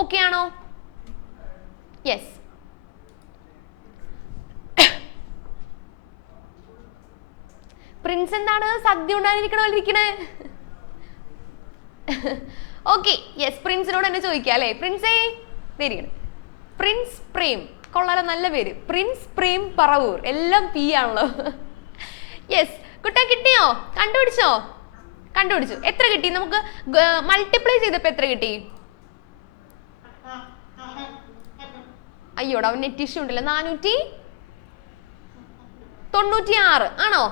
ഓക്കെ ആണോ? യെസ്. പ്രിൻസ് എന്താണ് സദ്യ ഉണ്ടായിരിക്കണേ? ഓക്കെ, യെസ്, പ്രിൻസിനോട് തന്നെ ചോദിക്കാം അല്ലേ? പ്രിൻസേ, വെരി ഗുഡ്. പ്രിൻസ് പ്രേം, കൊള്ളാലോ, നല്ല പേര്. പ്രിൻസ് പ്രേം പറവൂർ, എല്ലാം പി ആണല്ലോ. യെസ്, കുട്ടാ കിട്ടിയോ? കണ്ടുപിടിച്ചു. എത്ര കിട്ടി? നമുക്ക് മൾട്ടിപ്ലൈ ചെയ്തപ്പോ എത്ര കിട്ടി? അയ്യോടാ, അവൻ നെറ്റ് ഇഷ്യൂ ഉണ്ടല്ലോ. 496 ആണോ?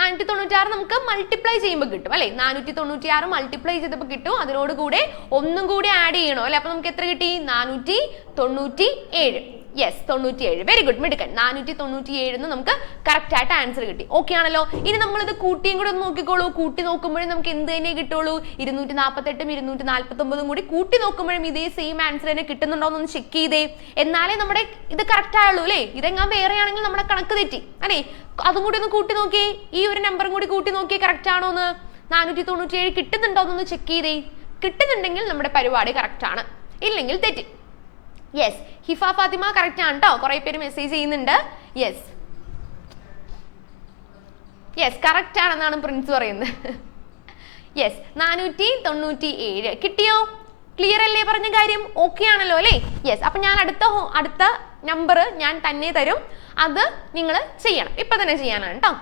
496 നമുക്ക് മൾട്ടിപ്ലൈ ചെയ്യുമ്പോൾ കിട്ടും അല്ലെ? 496 മൾട്ടിപ്ലൈ ചെയ്തപ്പോൾ കിട്ടും, അതിനോട് കൂടെ ഒന്നും കൂടി ആഡ് ചെയ്യണോ അല്ലെ? അപ്പൊ നമുക്ക് എത്ര കിട്ടി? 497. യെസ്, 97. വെരി ഗുഡ്, മിടുക്കൻ. 497 നമുക്ക് കറക്റ്റ് ആയിട്ട് ആൻസർ കിട്ടി. ഓക്കെ ആണല്ലോ? ഇനി നമ്മളിത് കൂട്ടിയും കൂടെ ഒന്ന് നോക്കിക്കോളൂ. കൂട്ടി നോക്കുമ്പോഴും നമുക്ക് എന്ത് തന്നെ കിട്ടുള്ളൂ? 248ഉം 249 കൂടി കൂട്ടി നോക്കുമ്പോഴും ഇതേ സെയിം ആൻസർ തന്നെ കിട്ടുന്നുണ്ടോ എന്നൊന്ന് ചെക്ക് ചെയ്തേ. എന്നാലേ നമ്മുടെ ഇത് കറക്റ്റ് ആയുള്ളൂ അല്ലേ? ഇതെങ്ങാൻ വേറെ ആണെങ്കിൽ നമ്മുടെ കണക്ക് തെറ്റി അല്ലേ? അതും കൂടി ഒന്ന് കൂട്ടി നോക്കിയേ, ഈ ഒരു നമ്പറും കൂടി കൂട്ടി നോക്കിയേ കറക്റ്റ് ആണോ എന്ന്. 497 കിട്ടുന്നുണ്ടോ എന്നൊന്ന് ചെക്ക് ചെയ്തേ. കിട്ടുന്നുണ്ടെങ്കിൽ നമ്മുടെ പരിപാടി കറക്റ്റ് ആണ്, ഇല്ലെങ്കിൽ തെറ്റി. യെസ്, ഹിഫ ഫാത്തിമ കറക്റ്റ് ആണ് കേട്ടോ. കുറെ പേര് മെസ്സേജ് ചെയ്യുന്നുണ്ട്. യെസ്, കറക്റ്റ് ആണെന്നാണ് പ്രിൻസ് പറയുന്നത്. യെസ്, 497 കിട്ടിയോ? ക്ലിയർ അല്ലേ പറഞ്ഞ കാര്യം? ഓക്കെ ആണല്ലോ അല്ലേ? യെസ്, അപ്പൊ ഞാൻ അടുത്ത നമ്പർ ഞാൻ തന്നെ തരും, അത് നിങ്ങൾ ചെയ്യണം. ഇപ്പൊ തന്നെ ചെയ്യാനാണ് കേട്ടോ.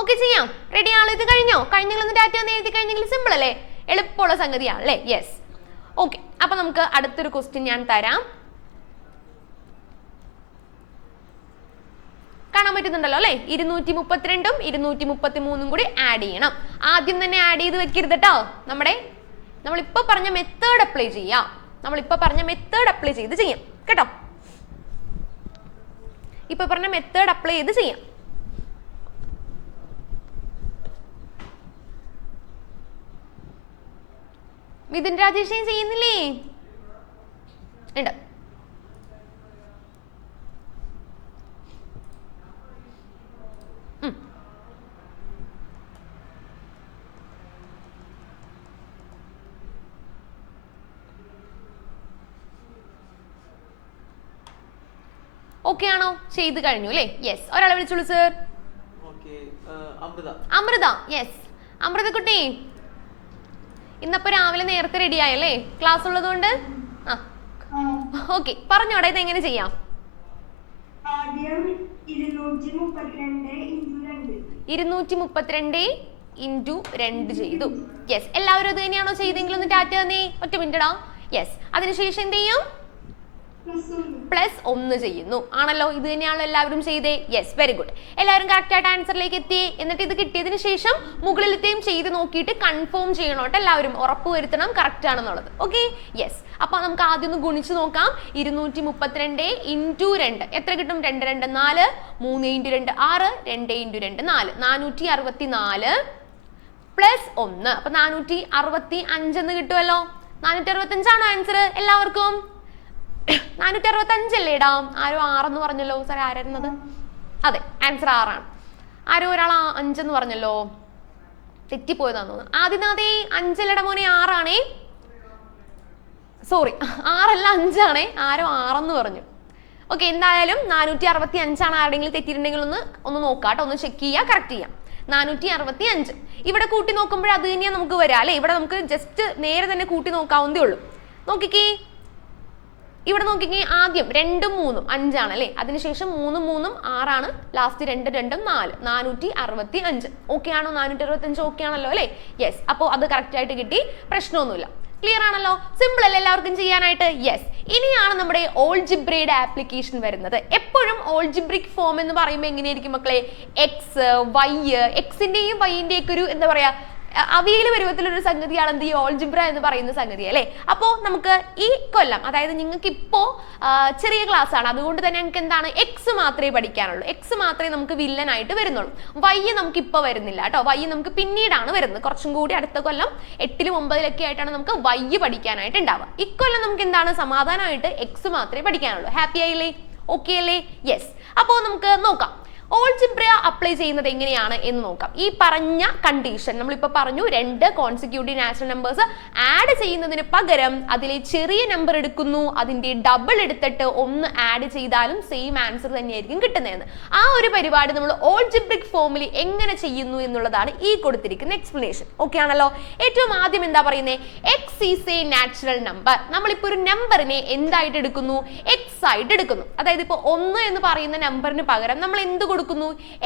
ഓക്കെ, ചെയ്യാം. റെഡി ആണോ? ഇത് കഴിഞ്ഞോ? കഴിഞ്ഞെങ്കിൽ ഡാറ്റ ഒന്ന് എഴുതി കഴിഞ്ഞെങ്കിൽ സിമ്പിൾ അല്ലേ? എളുപ്പമുള്ള സംഗതിയാണല്ലേ? Yes, okay. അപ്പൊ നമുക്ക് അടുത്തൊരു ക്വസ്റ്റ്യൻ ഞാൻ തരാം. കാണാൻ പറ്റുന്നുണ്ടല്ലോ അല്ലെ? 232ഉം 233ഉം കൂടി ആഡ് ചെയ്യണം. ആദ്യം തന്നെ ആഡ് ചെയ്ത് വെക്കരുത് കേട്ടോ. നമ്മളിപ്പോ പറഞ്ഞ മെത്തേഡ് അപ്ലൈ ചെയ്യാം. കേട്ടോ? ഇപ്പൊ പറഞ്ഞ മെത്തേഡ് അപ്ലൈ ചെയ്ത് ചെയ്യാം. മിഥുൻ രാജേഷ് ചെയ്യുന്നില്ലേ? ഉണ്ട്. ഓക്കെ ആണോ? ചെയ്ത് കഴിഞ്ഞു അല്ലേ? യെസ്, ഒരാളെ വിളിച്ചോളൂ സർ. അമൃത. യെസ്, അമൃത കുട്ടി, ഇന്നപ്പോ രാവിലെ നേരത്തെ റെഡി ആയല്ലേ? ക്ലാസ് ഉള്ളതുകൊണ്ട്. ഓക്കെ, പറഞ്ഞോടെ ഇത് എങ്ങനെ ചെയ്യാം? 232 ഇൻറ്റു 2 ചെയ്തു. യെസ്, എല്ലാവരും അത് തന്നെയാണോ ചെയ്തെങ്കിലും ഒന്ന് ടാറ്റ തന്നേ. ഒറ്റ മിനിറ്റടാ. യെസ്, അതിനുശേഷം എന്ത് ചെയ്യും? പ്ലസ് 1 ചെയ്യുന്നു ആണല്ലോ. ഇത് തന്നെയാണല്ലോ എല്ലാവരും ചെയ്തേ. Yes, very good. എല്ലാവരും കറക്റ്റ് ആയിട്ട് ആൻസറിലേക്ക് എത്തി. എന്നിട്ട് ഇത് കിട്ടിയതിന് ശേഷം മുകളിലത്തെയും ചെയ്ത് നോക്കിയിട്ട് കൺഫേം ചെയ്യണം കേട്ടോ. എല്ലാവരും ഉറപ്പ് വരുത്തണം കറക്റ്റ് ആണെന്നുള്ളത്. Okay, yes. അപ്പൊ നമുക്ക് ആദ്യം ഒന്ന് ഗുണിച്ച് നോക്കാം. 232 ഇൻറ്റു 2 എത്ര കിട്ടും? 2 2 4, 3 ഇൻറ്റു 2 6, 2 ഇൻറ്റു 2 4, 464 പ്ലസ് 1. അപ്പൊ 465 എന്ന് കിട്ടുമല്ലോ. 465 ആണോ ആൻസർ എല്ലാവർക്കും? 465 അല്ലേ ഇടാം? ആരോ 6 എന്ന് പറഞ്ഞല്ലോ. സാറേ ആരായിരുന്നത്? അതെ, ആൻസർ 6 ആണ്. ആരോ ഒരാൾ 5 എന്ന് പറഞ്ഞല്ലോ. തെറ്റിപ്പോയതാന്ന് തോന്നുന്നു. ആദ്യം 5 മോനെ 6 ആണേ. സോറി, 6 അല്ല 5 ആണേ. ആരോ 6 എന്ന് പറഞ്ഞു. ഓക്കെ, എന്തായാലും 465 ആണ്. ആരുടെങ്കിലും തെറ്റിയിട്ടുണ്ടെങ്കിൽ ഒന്ന് നോക്കാട്ടോ, ഒന്ന് ചെക്ക് ചെയ്യുക, കറക്റ്റ് ചെയ്യാം. 465 ഇവിടെ കൂട്ടി നോക്കുമ്പോൾ അത് തന്നെയാണ് നമുക്ക് വരാം അല്ലെ. ഇവിടെ നമുക്ക് ജസ്റ്റ് നേരെ തന്നെ കൂട്ടി നോക്കാവുന്നതേ ഉള്ളൂ. നോക്കിക്കേ, ഇവിടെ നോക്കിക്കേ, ആദ്യം 2 3 5 ആണ് അല്ലെ. അതിനുശേഷം 3 3 6 ആണ്. ലാസ്റ്റ് 2 2 4, 465. ഓക്കെ ആണോ? 465 ഓക്കെ ആണല്ലോ അല്ലെ. യെസ്, അപ്പോൾ അത് കറക്റ്റ് ആയിട്ട് കിട്ടി. പ്രശ്നമൊന്നുമില്ല. ക്ലിയർ ആണല്ലോ? സിമ്പിൾ അല്ലേ എല്ലാവർക്കും ചെയ്യാനായിട്ട്? യെസ്. ഇനിയാണ് നമ്മുടെ ഓൾജിബ്രയുടെ ആപ്ലിക്കേഷൻ വരുന്നത്. എപ്പോഴും ഓൾജിബ്രിക് ഫോം എന്ന് പറയുമ്പോൾ എങ്ങനെയായിരിക്കും മക്കളെ? എക്സ്, വൈ, എക്സിന്റെയും വൈന്റെയും ഒക്കെ ഒരു എന്താ പറയാ അവിയൽ പരുവത്തിലൊരു സംഗതിയാണ് എന്ത് ഈ ഓൾജിബ്ര എന്ന് പറയുന്ന സംഗതി അല്ലെ. അപ്പോൾ നമുക്ക് ഈ കൊല്ലം, അതായത് നിങ്ങൾക്ക് ഇപ്പോ ചെറിയ ക്ലാസ് ആണ്, അതുകൊണ്ട് തന്നെ ഞങ്ങൾക്ക് എന്താണ് എക്സ് മാത്രമേ പഠിക്കാനുള്ളൂ. എക്സ് മാത്രമേ നമുക്ക് വില്ലനായിട്ട് വരുന്നുള്ളൂ. വൈ നമുക്ക് ഇപ്പൊ വരുന്നില്ല കേട്ടോ. വൈ നമുക്ക് പിന്നീടാണ് വരുന്നത്. കുറച്ചും കൂടി അടുത്ത കൊല്ലം 8ലും 9ലൊക്കെ ആയിട്ടാണ് നമുക്ക് വൈ പഠിക്കാനായിട്ട് ഉണ്ടാവുക. ഇക്കൊല്ലം നമുക്ക് എന്താണ് സമാധാനമായിട്ട് എക്സ് മാത്രമേ പഠിക്കാനുള്ളൂ. ഹാപ്പി ആയില്ലേ? ഓക്കെ അല്ലേ? യെസ്. അപ്പോൾ നമുക്ക് നോക്കാം ഓൾജിബ്ര അപ്ലൈ ചെയ്യുന്നത് എങ്ങനെയാണ് എന്ന് നോക്കാം. ഈ പറഞ്ഞ കണ്ടീഷൻ നമ്മളിപ്പോൾ പറഞ്ഞു, 2 കോൺസിക്യൂട്ടീവ് നാച്ചുറൽ നമ്പേഴ്സ് ആഡ് ചെയ്യുന്നതിന് പകരം അതിലെ ചെറിയ നമ്പർ എടുക്കുന്നു, അതിന്റെ ഡബിൾ എടുത്തിട്ട് 1 ആഡ് ചെയ്താലും സെയിം ആൻസർ തന്നെയായിരിക്കും കിട്ടുന്നതെന്ന്. ആ ഒരു പരിപാടി നമ്മൾ ഓൾജിബ്രിക് ഫോമിൽ എങ്ങനെ ചെയ്യുന്നു എന്നുള്ളതാണ് ഈ കൊടുത്തിരിക്കുന്ന എക്സ്പ്ലനേഷൻ. ഓക്കെ ആണല്ലോ? ഏറ്റവും ആദ്യം എന്താ പറയുന്നത്? X is A natural number. നമ്മളിപ്പോൾ ഒരു നമ്പറിനെ എന്തായിട്ട് എടുക്കുന്നു? എക്സ് ആയിട്ട് എടുക്കുന്നു. അതായത് ഇപ്പോൾ 1 എന്ന് പറയുന്ന നമ്പറിന് പകരം നമ്മൾ എന്ത് കൊടുക്കുന്നു?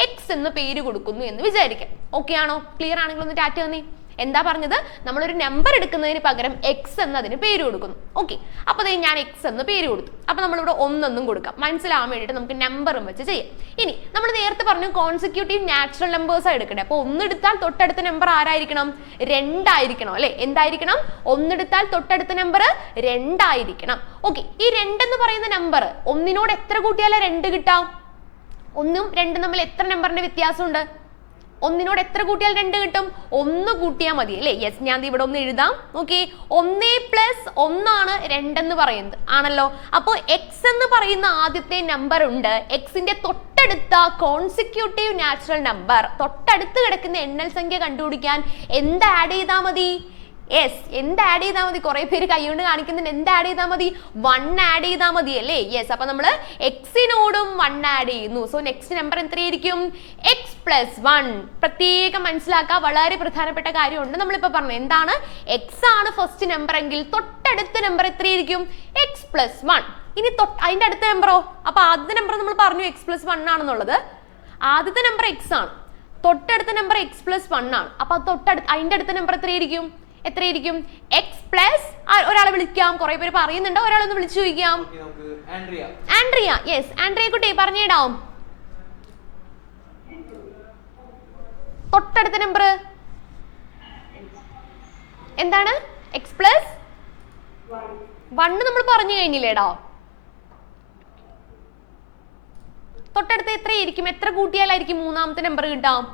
എക്സ് എന്ന് പേര് കൊടുക്കുന്നു എന്ന് വിചാരിക്കാം. ഓക്കെ ആണോ? ക്ലിയർ ആണെങ്കിൽ ഒന്ന് ടാറ്റ തന്നേ. എന്താ പറഞ്ഞത്? നമ്മളൊരു നമ്പർ എടുക്കുന്നതിന് പകരം എക്സ് എന്നതിന് പേര് കൊടുക്കുന്നു. ഓക്കെ, അപ്പൊ ഞാൻ എക്സ് എന്ന് പേര് കൊടുത്തു. അപ്പൊ നമ്മളിവിടെ 1 എന്നും കൊടുക്കാം. മനസ്സിലാവാൻ വേണ്ടിയിട്ട് നമുക്ക് നമ്പറും വെച്ച് ചെയ്യാം. ഇനി നമ്മൾ നേരത്തെ പറഞ്ഞു കോൺസിക്യൂട്ടീവ് നാച്ചുറൽ നമ്പേഴ്സ് എടുക്കട്ടെ. അപ്പൊ 1 എടുത്താൽ തൊട്ടടുത്ത നമ്പർ ആരായിരിക്കണം? 2 ആയിരിക്കണം അല്ലെ. എന്തായിരിക്കണം? 1 എടുത്താൽ തൊട്ടടുത്ത നമ്പർ 2 ആയിരിക്കണം. ഓക്കെ, ഈ 2 എന്ന് പറയുന്ന നമ്പർ 1നോട് എത്ര കൂട്ടിയാലേ 2 കിട്ടാം? 1ഉം 2ഉം തമ്മിൽ എത്ര നമ്പറിന്റെ വ്യത്യാസമുണ്ട്? 1നോട് എത്ര കൂട്ടിയാൽ 2 കിട്ടും? 1 കൂട്ടിയാൽ മതി അല്ലേ. യെസ്, ഞാൻ ഇവിടെ ഒന്ന് എഴുതാം. ഓക്കെ, 1 + 1 ആണ് 2 എന്ന് പറയുന്നത് ആണല്ലോ. അപ്പോൾ എക്സ് എന്ന് പറയുന്ന ആദ്യത്തെ നമ്പർ ഉണ്ട്. എക്സിന്റെ തൊട്ടടുത്ത കോൺസിക്യൂട്ടീവ് നാച്ചുറൽ നമ്പർ, തൊട്ടടുത്ത് കിടക്കുന്ന എണ്ണൽ സംഖ്യ കണ്ടുപിടിക്കാൻ എന്ത് ആഡ് ചെയ്താൽ മതി? യെസ്, എന്ത് ആഡ് ചെയ്താൽ മതി? കുറെ പേര് കൈകൊണ്ട് കാണിക്കുന്നുണ്ട്. എന്ത് ആഡ് ചെയ്താൽ മതി? 1 ആഡ് ചെയ്താൽ മതി അല്ലേ. യെസ്, അപ്പൊ നമ്മൾ എക്സിനോടും 1 ആഡ് ചെയ്യുന്നു. സോ നെക്സ്റ്റ് നമ്പർ എത്രയായിരിക്കും? x + 1. പ്രത്യേകം മനസ്സിലാക്കുക, വളരെ പ്രധാനപ്പെട്ട കാര്യമുണ്ട്. നമ്മളിപ്പോ പറഞ്ഞു എന്താണ്? എക്സ് ആണ് ഫസ്റ്റ് നമ്പർ എങ്കിൽ തൊട്ടടുത്ത നമ്പർ എത്രയായിരിക്കും? x + 1. ഇനി അതിന്റെ അടുത്ത നമ്പറോ? അപ്പൊ ആദ്യത്തെ നമ്പർ നമ്മൾ പറഞ്ഞു x + 1 ആണെന്നുള്ളത്. ആദ്യത്തെ നമ്പർ x ആണ്, തൊട്ടടുത്ത നമ്പർ x + 1 ആണ്. അപ്പൊ അതിന്റെ അടുത്ത നമ്പർ എത്രയായിരിക്കും? x പ്ലസ് ഒരാളെ വിളിക്കാം. കുറെ പേര് പറയുന്നുണ്ട്, ഒരാളൊന്ന് വിളിച്ചു ചോദിക്കാം. ആൻഡ്രിയ. യെസ്, ആൻഡ്രിയ കുട്ടി പറഞ്ഞിടാം. തൊട്ടടുത്ത നമ്പർ എന്താണ്? x + 1 നമ്മൾ പറഞ്ഞു കഴിഞ്ഞില്ലേടാ. തൊട്ടടുത്ത് എത്രയായിരിക്കും? എത്ര കൂട്ടിയാലായിരിക്കും മൂന്നാമത്തെ നമ്പർ കിട്ടാം?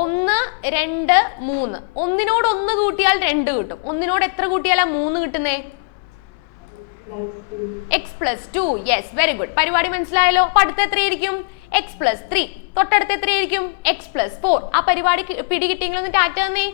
1 2 3. 1നോട് 1 കൂട്ടിയാൽ 2 കിട്ടും. 1നോട് എത്ര കൂട്ടിയാലാ 3 കിട്ടുന്നേ? x + 2. Yes, very good. പരിപാടി മനസ്സിലായല്ലോ. അപ്പൊ അടുത്ത എത്രയായിരിക്കും? x + 3. തൊട്ടടുത്ത് എത്രയായിരിക്കും? x + 4. ആ പരിപാടി പിടികിട്ടിയെങ്കിൽ ഒന്ന് ടാറ്റ തന്നേ.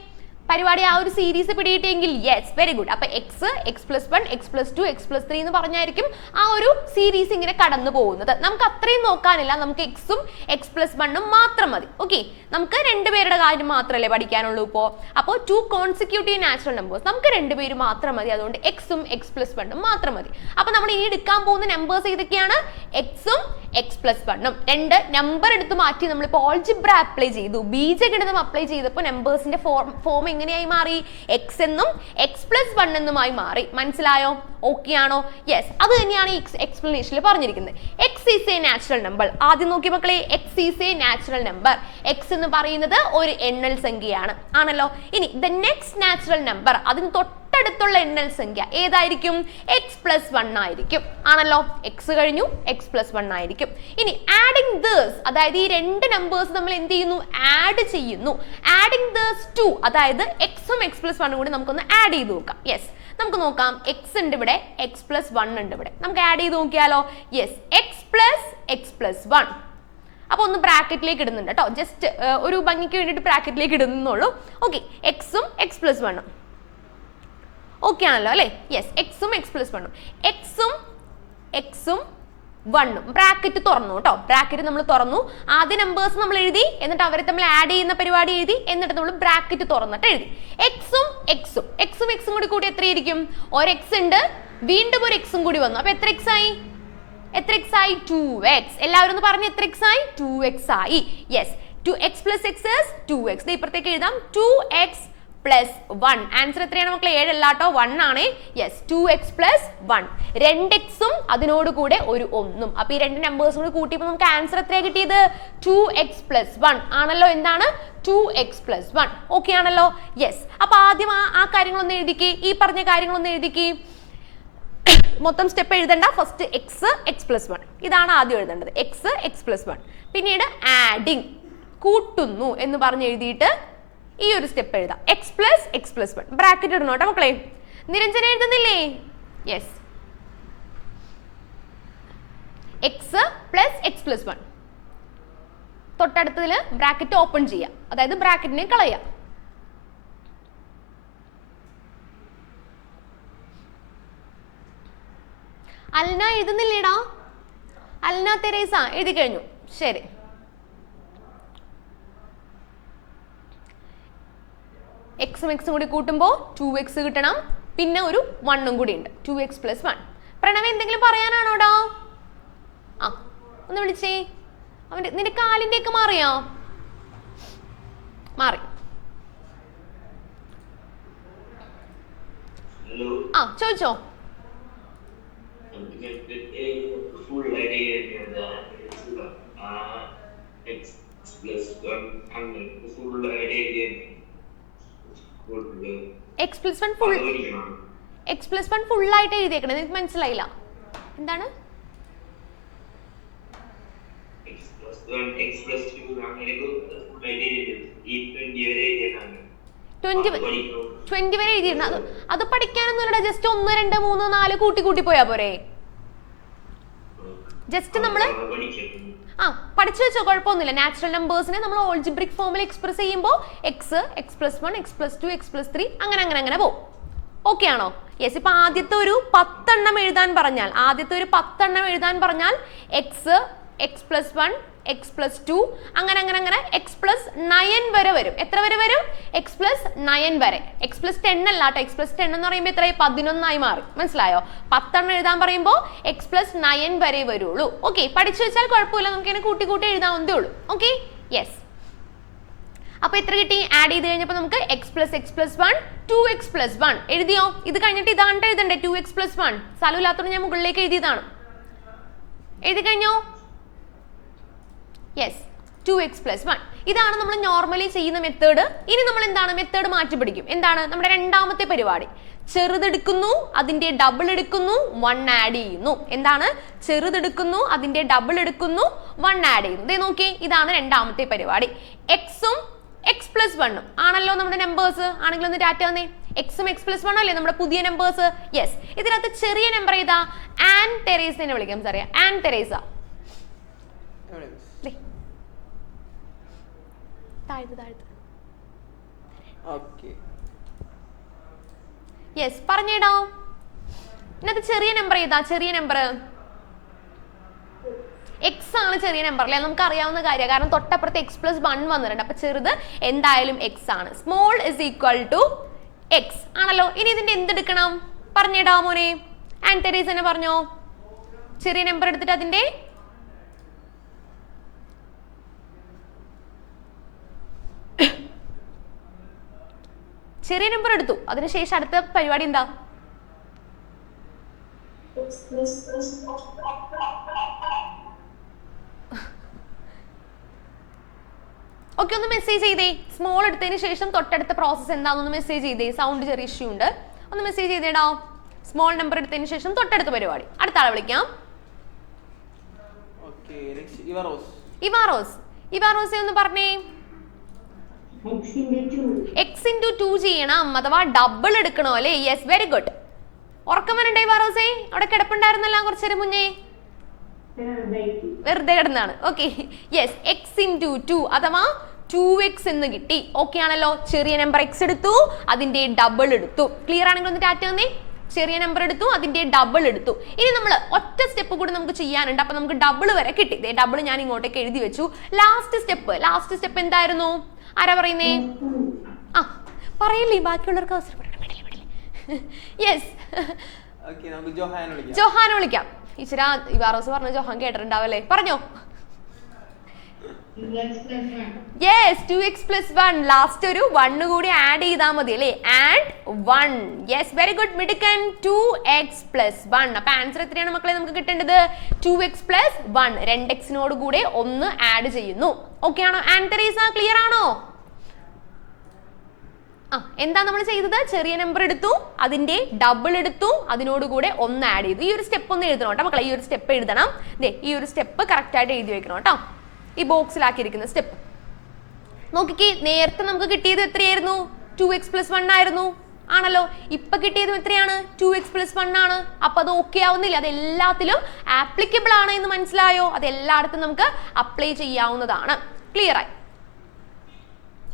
പരിപാടി ആ ഒരു സീരീസ് പിടികിട്ടിയെങ്കിൽ യെസ്, വെരി ഗുഡ്. അപ്പൊ x + 1 x + 2 x + 3 എന്ന് പറഞ്ഞായിരിക്കും ആ ഒരു സീരീസ് ഇങ്ങനെ കടന്നു പോകുന്നത്. നമുക്ക് അത്രയും നോക്കാനില്ല. നമുക്ക് എക്സും x + 1 മാത്രം മതി. ഓക്കെ, നമുക്ക് 2 പേരുടെ കാര്യം മാത്രമല്ലേ പഠിക്കാനുള്ളൂ ഇപ്പോ. അപ്പോൾ 2 കോൺസിക്യൂട്ടീവ് നാച്ചുറൽ നമ്പേഴ്സ് നമുക്ക് 2 പേര് മാത്രം മതി. അതുകൊണ്ട് എക്സും x + 1 മാത്രം മതി. അപ്പൊ നമ്മൾ ഇനി എടുക്കാൻ പോകുന്ന നമ്പേഴ്സ് ഏതൊക്കെയാണ്? എക്സും x + 1ഉം. 2 നമ്പർ എടുത്ത് മാറ്റി നമ്മളിപ്പോൾ ഓൾജിബ്ര അപ്ലൈ ചെയ്തു, ബീജഗണിതം അപ്ലൈ ചെയ്തപ്പോൾ നമ്പേഴ്സിന്റെ ഫോം എങ്ങനെയായി മാറി? എക്സ് എന്നും എക്സ് പ്ലസ് 1 എന്നുമായി മാറി. മനസ്സിലായോ? ഓക്കെ ആണോ? യെസ്, അത് തന്നെയാണ് ഈ എക്സ്പ്ലനേഷനിൽ പറഞ്ഞിരിക്കുന്നത്. X is A natural number. ആദ്യം നോക്കി മക്കളെ, X is A natural number. X എന്ന് പറയുന്നത് ഒരു എണ്ണൽ സംഖ്യയാണ്, ആണല്ലോ. ഇനി ദ നെക്സ്റ്റ് നാച്ചുറൽ നമ്പർ, അതിന് തൊട്ടടുത്തുള്ള എണ്ണൽ സംഖ്യ ഏതായിരിക്കും? എക്സ് പ്ലസ് 1 ആയിരിക്കും, ആണല്ലോ. എക്സ് കഴിഞ്ഞു, എക്സ് പ്ലസ് 1 ആയിരിക്കും. ഇനി ആഡിങ് ദിസ്, അതായത് ഈ രണ്ട് നമ്പേഴ്സ് നമ്മൾ എന്ത് ചെയ്യുന്നു? ആഡ് ചെയ്യുന്നു. ആഡിങ് ദിസ് ടു, അതായത് എക്സും എക്സ് പ്ലസ് 1 കൂടി നമുക്കൊന്ന് ആഡ് ചെയ്ത് നോക്കാം. യെസ്, നമുക്ക് നോക്കാം. എക്സ് ഉണ്ട് ഇവിടെ, എക്സ് പ്ലസ് 1 ഉണ്ട് ഇവിടെ. നമുക്ക് ആഡ് ചെയ്ത് നോക്കിയാലോ? Yes, x plus 1. അപ്പൊ ഒന്ന് ബ്രാക്കറ്റിലേക്ക് ഇടുന്നുണ്ട് കേട്ടോ, ജസ്റ്റ് ഒരു ഭംഗിക്ക് വേണ്ടിയിട്ട് ബ്രാക്കറ്റിലേക്ക് ഇടുന്നുള്ളൂ. ഓക്കെ, എക്സും എക്സ് പ്ലസ് 1 ഓക്കെ ആണല്ലോ അല്ലേ? യെസ്, എക്സും എക്സ് പ്ലസ് 1 എക്സും 1 ബ്രാക്കറ്റ് തുറന്നു കേട്ടോ. ബ്രാക്കറ്റ് നമ്മൾ തുറന്നു, ആദ്യ നമ്പേഴ്സ് നമ്മൾ എഴുതി, എന്നിട്ട് അവരെ തമ്മിൽ ആഡ് ചെയ്യുന്ന പരിപാടി എഴുതി, എന്നിട്ട് നമ്മൾ ബ്രാക്കറ്റ് തുറന്നിട്ട് എഴുതി. എക്സും എക്സും കൂടി എത്രയായിരിക്കും? ഒരു എക്സ് ഉണ്ട്, വീണ്ടും ഒരു എക്സും കൂടി വന്നു. അപ്പൊ എത്ര എക്സ് ആയി? 2x. എല്ലാവരും ഒന്ന് പറഞ്ഞു, എത്ര എക്സ് ആയി? 2x ആയി. Yes, 2x plus x is 2x. ഇപ്പുറത്തേക്ക് എഴുതാം 2x plus 1. ആൻസർ എത്രയാണ് മക്കളെ? 7 അല്ലാട്ടോ, 1 ആണ്. Yes, 2x plus 1. 2x അതിനോട് കൂടെ ഒരു 1. അപ്പൊ ഈ രണ്ട് നമ്പേഴ്സും കൂടി കൂട്ടിയപ്പോൾ നമുക്ക് ആൻസർ എത്രയാണ് കിട്ടിയത്? 2x plus 1 ആണല്ലോ. എന്താണ്? 2x plus 1. ഓക്കെ ആണല്ലോ. യെസ്, അപ്പൊ ആദ്യം ആ കാര്യങ്ങളൊന്ന് എഴുതിക്ക്, ഈ പറഞ്ഞ കാര്യങ്ങളൊന്ന് എഴുതിക്ക്. മൊത്തം സ്റ്റെപ്പ് എഴുതണ്ട. ഫസ്റ്റ് എക്സ് പ്ലസ് 1 ഇതാണ് ആദ്യം എഴുതേണ്ടത്. X plus 1. പിന്നീട് ആഡിങ്, കൂട്ടുന്നു എന്ന് പറഞ്ഞ് എഴുതിയിട്ട് ഈ ഒരു സ്റ്റെപ്പ് എഴുതാം. എക്സ് പ്ലസ് 1 ബ്രാക്കറ്റ് ഇടണോട്ടെ മക്കളെ. നിരഞ്ജന എഴുതുന്നില്ലേ? യെസ്, എക്സ് പ്ലസ് 1 തൊട്ടടുത്തതിൽ ബ്രാക്കറ്റ് ഓപ്പൺ ചെയ്യാം, അതായത് ബ്രാക്കറ്റിനെ കളയാം. അൽന എഴുതുന്നില്ലേടാ? അൽന തെരേസ എഴുതി കഴിഞ്ഞു. ശരി, എക്സും കൂടി കൂട്ടുമ്പോൾ 2x കിട്ടണം. പിന്നെ ഒരു 1 കൂടി ഉണ്ട്, 2x plus 1. പ്രണവ് എന്തെങ്കിലും പറയാനാണോടാ? ആ, ഒന്ന് വിളിച്ചേ. നിന്റെ കാലിന്റെ ഒക്കെ മാറിയോ? മാറി. ആ, ചോദിച്ചോ. എക്സ് പ്ലസ് 1 ഫുൾ ആയിട്ട് എഴുതിയേക്കണേ. നിങ്ങൾക്ക് മനസ്സിലായില്ല എന്താണ്? x plus 2 20 വരെ എഴുതിയിരുന്നു. അത് പഠിക്കാനൊന്നുമില്ല, ജസ്റ്റ് 1 2 3 4 കൂട്ടി പോയാ പോരെ. ജസ്റ്റ് നമ്മള് പഠിച്ചു വെച്ചോ, കുഴപ്പമൊന്നുമില്ല. നാച്ചുറൽ നമ്പേഴ്സിനെ നമ്മൾ ഓൾജിബ്രിക് ഫോമിൽ എക്സ്പ്രസ് ചെയ്യുമ്പോൾ X plus 1 X plus 2 X plus 3 അങ്ങനെ പോകും. ഓക്കെ ആണോ? യെസ്, ഇപ്പൊ ആദ്യത്തെ ഒരു 10 എണ്ണം എഴുതാൻ പറഞ്ഞാൽ എക്സ് പ്ലസ് 1 എക്സ് പ്ലസ് 2 അങ്ങനെ എക്സ് പ്ലസ് 9 വരെ വരും. എത്ര വരെ വരും? എക്സ് പ്ലസ് 9 വരെ. എക്സ് പ്ലസ് 10 അല്ല കേട്ടോ. എക്സ് പ്ലസ് 10 എന്ന് പറയുമ്പോൾ എത്രയായി? 11 മാറി. മനസ്സിലായോ? 10 എണ്ണം എഴുതാൻ പറയുമ്പോൾ എക്സ് പ്ലസ് 9 വരെ വരുള്ളൂ. ഓക്കെ, പഠിച്ചു വെച്ചാൽ കുഴപ്പമില്ല, നമുക്ക് ഇങ്ങനെ കൂട്ടി എഴുതാവുന്നതേ ഉള്ളൂ. Okay, yes. അപ്പൊ എത്ര കിട്ടി? ആഡ് ചെയ്ത് കഴിഞ്ഞപ്പോൾ നമുക്ക് എക്സ് പ്ലസ് 1 2x plus 1 എഴുതിയോ? ഇത് കഴിഞ്ഞിട്ട് ഇതാണ് എഴുതണ്ടേ, 2x plus 1. സ്ഥലമില്ലാത്തതുകൊണ്ട് ഞാൻ മുകളിലേക്ക് എഴുതിയതാണ്. എഴുതി കഴിഞ്ഞോ? Yes, 2x plus 1. ഇതാണ് നമ്മൾ നോർമലി ചെയ്യുന്ന മെത്തേഡ്. ഇനി നമ്മൾ എന്താണ് മെത്തേഡ് മാറ്റി പിടിക്കും. എന്താണ് നമ്മുടെ രണ്ടാമത്തെ പരിപാടി? ചെറുതെടുക്കുന്നു, അതിന്റെ ഡബിൾ എടുക്കുന്നു, 1 ആഡ് ചെയ്യുന്നു. എന്താണ്? ചെറുതെടുക്കുന്നു, അതിന്റെ ഡബിൾ എടുക്കുന്നു, 1 ആഡ് ചെയ്യുന്നു. ദേ നോക്കി, ഇതാണ് രണ്ടാമത്തെ പരിപാടി. എക്സും എക്സ് പ്ലസ് 1 ആണല്ലോ നമ്മുടെ നമ്പേഴ്സ്. ആണെങ്കിലും ഒന്ന് ഡാറ്റ വന്നേ. എക്സും എക്സ് പ്ലസ് 1 അല്ലേ നമ്മുടെ പുതിയ നമ്പേഴ്സ്. യെസ്, ഇതിനകത്ത് ചെറിയ നമ്പർ ഏതാ? ആൻ തെരേസനെ വിളിക്കാം. അറിയാം, ആൻ തെരേസ. യെസ്, പറഞ്ഞേടാ. ഇതിനകത്ത് ചെറിയ നമ്പർ ഏതാ? ചെറിയ നമ്പർ എക്സ് ആണ് ചെറിയ നമ്പർ അല്ലേ? നമുക്ക് അറിയാവുന്ന കാര്യമാണ്, കാരണം തൊട്ടപ്പുറത്ത് എക്സ് പ്ലസ് 1 വന്നിട്ടുണ്ട്. അപ്പൊ ചെറുത് എന്തായാലും എക്സ് ആണ്. Small is equal to x ആണല്ലോ. ഇനി ഇതിന്റെ എന്തെടുക്കണം? പറഞ്ഞേടാ മോനെ. ആൻ തെരേസ തന്നെ പറഞ്ഞോ. ചെറിയ നമ്പർ എടുത്തിട്ട് അതിന്റെ ചെറിയ നമ്പർ എടുത്തു, അതിനുശേഷം അടുത്ത പരിപാടി എന്താ? ഓക്കെ, ഒന്ന് മെസ്സേജ് ചെയ്തേ. സ്മോൾ എടുത്തതിന് ശേഷം തൊട്ടടുത്ത പ്രോസസ് എന്താണെന്ന് മെസ്സേജ് ചെയ്തേ. സൗണ്ട് ചെറിയ ഇഷ്യൂ ഉണ്ട്, ഒന്ന് മെസ്സേജ് ചെയ്തേടാ. സ്മോൾ നമ്പർ എടുത്തതിന് ശേഷം തൊട്ടടുത്ത പരിപാടി. അടുത്ത ആളെ വിളിക്കാം. ഇവാറോസ് ഒന്ന് പറഞ്ഞേ. x into 2 ചെയ്യണം, അഥവാ ഡബിൾ എടുക്കണോ അല്ലേ? Yes, very good. ഉറക്കം വരണ്ടേ ഇവാറോസേ? അവിടെ കിടപ്പുണ്ടായിരുന്നല്ലോ കുറച്ചേരം മുന്നേ, വെറുതെ കിടന്നാണ്. ഓക്കെ, യെസ്, x into 2 അഥവാ 2x എന്ന് കിട്ടി. ഓക്കെ ആണല്ലോ. ചെറിയ നമ്പർ x എടുത്തു, അതിന്റെ ഡബിൾ എടുത്തു. ക്ലിയർ ആണെങ്കിൽ ഒന്ന് ടാറ്റ വന്നേ. ചെറിയ നമ്പർ എടുത്തു, അതിന്റെ ഡബിൾ എടുത്തു. ഇനി നമ്മൾ ഒറ്റ സ്റ്റെപ്പ് കൂടി നമുക്ക് ചെയ്യാനുണ്ട്. അപ്പൊ നമുക്ക് ഡബിൾ വരെ കിട്ടി. ഡബിൾ ഞാൻ ഇങ്ങോട്ടേക്ക് എഴുതി വെച്ചു. ലാസ്റ്റ് സ്റ്റെപ്പ് എന്തായിരുന്നു? ആരാ പറയുന്നേ? ആ, പറയില്ലേ, ബാക്കിയുള്ളവർക്ക് അവസരം. യെസ്, ജോഹാനെ വിളിക്കാം. ഈശ്വര, ഇവാറോസ് പറഞ്ഞ ജോഹാൻ കേട്ടിട്ടുണ്ടാവല്ലേ? പറഞ്ഞോ. Yes, 2x plus 1. ലാസ്റ്റ് ഒരു 1 കൂടി ആഡ് ചെയ്താൽ മതി അല്ലേ? ആഡ് 1. യെസ്, വെരി ഗുഡ്, മിടുക്കൻ. 2x plus 1. അപ്പൊ ആൻസർ എത്രയാണ് മക്കളെ നമുക്ക് കിട്ടേണ്ടത്? 2x plus 1. 2x കൂടെ 1 ആഡ് ചെയ്യുന്നു. ഓക്കെ ആണോ? ആൻഡ് തെരേസ, ക്ലിയർ ആണോ? എന്താ നമ്മൾ ചെയ്തത്? ചെറിയ നമ്പർ എടുത്തു, അതിന്റെ ഡബിൾ എടുത്തു, അതിനോടുകൂടെ 1 ആഡ് ചെയ്തു. ഈ ഒരു സ്റ്റെപ്പ് ഒന്ന് എഴുതണം കേട്ടോ മക്കളെ. ഈ ഒരു സ്റ്റെപ്പ് എഴുതണം. ഈ ഒരു സ്റ്റെപ്പ് കറക്റ്റ് ആയിട്ട് എഴുതി വെക്കണം കേട്ടോ. ഈ ബോക്സിലാക്കിയിരിക്കുന്ന സ്റ്റെപ്പ് നോക്കിക്കേ. നേരത്തെ നമുക്ക് കിട്ടിയത് എത്രയായിരുന്നു? 2x plus 1 ആയിരുന്നു, ആണല്ലോ. ഇപ്പൊ കിട്ടിയത് എത്രയാണ്? 2x plus 1 ആണ്. അപ്പൊ അത് ഓക്കെ ആവുന്നില്ല. അത് എല്ലാത്തിലും ആപ്ലിക്കബിൾ ആണ് എന്ന് മനസ്സിലായോ? അത് എല്ലായിടത്തും നമുക്ക് അപ്ലൈ ചെയ്യാവുന്നതാണ്. ക്ലിയർ ആയി?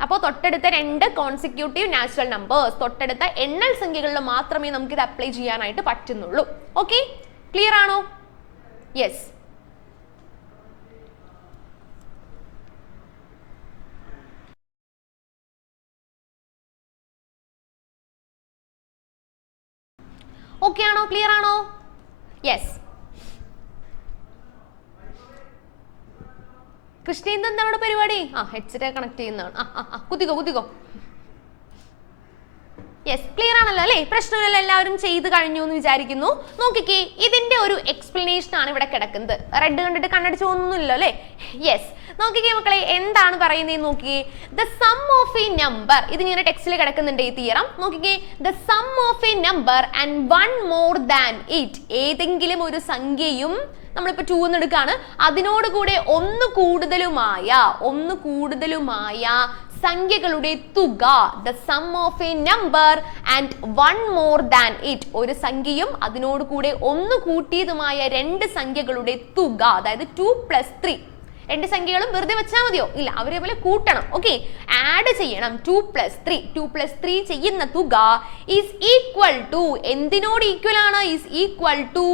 അപ്പോൾ തൊട്ടടുത്ത 2 കോൺസിക്യൂട്ടീവ് നാച്ചുറൽ നമ്പേഴ്സ്, തൊട്ടടുത്ത എണ്ണൽ സംഖ്യകളിൽ മാത്രമേ നമുക്ക് ഇത് അപ്ലൈ ചെയ്യാനായിട്ട് പറ്റുന്നുള്ളൂ. ഓക്കെ, ക്ലിയർ ആണോ? യെസ്. ഓക്കെ ആണോ? ക്ലിയർ ആണോ? യെസ്. കൃഷ്ണേന്ദ, എന്താണ് പരിപാടി? ഹെഡ്സെറ്റ് കണക്ട് ചെയ്യുന്നതാണ്. കുത്തിക്കോ. യെസ്, ക്ലിയർ ആണല്ലോ അല്ലേ? പ്രശ്നമില്ലല്ലോ, എല്ലാവരും ചെയ്ത് കഴിഞ്ഞു എന്ന് വിചാരിക്കുന്നു. നോക്കിക്കേ, ഇതിന്റെ ഒരു എക്സ്പ്ലനേഷൻ ആണ് ഇവിടെ കിടക്കുന്നത്. റെഡ് കണ്ടിട്ട് കണ്ണടിച്ച് പോകുന്നില്ലല്ലോ അല്ലേ? യെസ്, നോക്കിക്കേ മക്കളെ, എന്താണ് പറയുന്നത് നോക്കിക്കേ. The sum of A number, ഇത് ഇങ്ങനെ ടെക്സ്റ്റിൽ കിടക്കുന്നുണ്ട് ഈ തിയറം. നോക്കിക്കേ, the sum of A number and 1 more than it. ഏതെങ്കിലും ഒരു സംഖ്യയും, നമ്മളിപ്പോ 2 എന്ന് എടുക്കാണ്, അതിനോട് കൂടെ ഒന്ന് കൂടുതലുമായ സംഖ്യകളുടെ തുക. The sum of A number and 1 more than it. ഒരു സംഖ്യയും അതിനോട് കൂടെ ഒന്ന് കൂട്ടിയതുമായ 2 സംഖ്യകളുടെ തുക, അതായത് 2 plus 3. 2 സംഖ്യകളും വെറുതെ വെച്ചാൽ മതിയോ? ഇല്ല, അവരെ പോലെ കൂട്ടണം. ഓക്കെ, ആഡ് ചെയ്യണം. 2 plus 3 ചെയ്യുന്ന തുക ഈസ് ഈക്വൽ ടു, എന്തിനോട് ഈക്വൽ ആണ്? Is equal to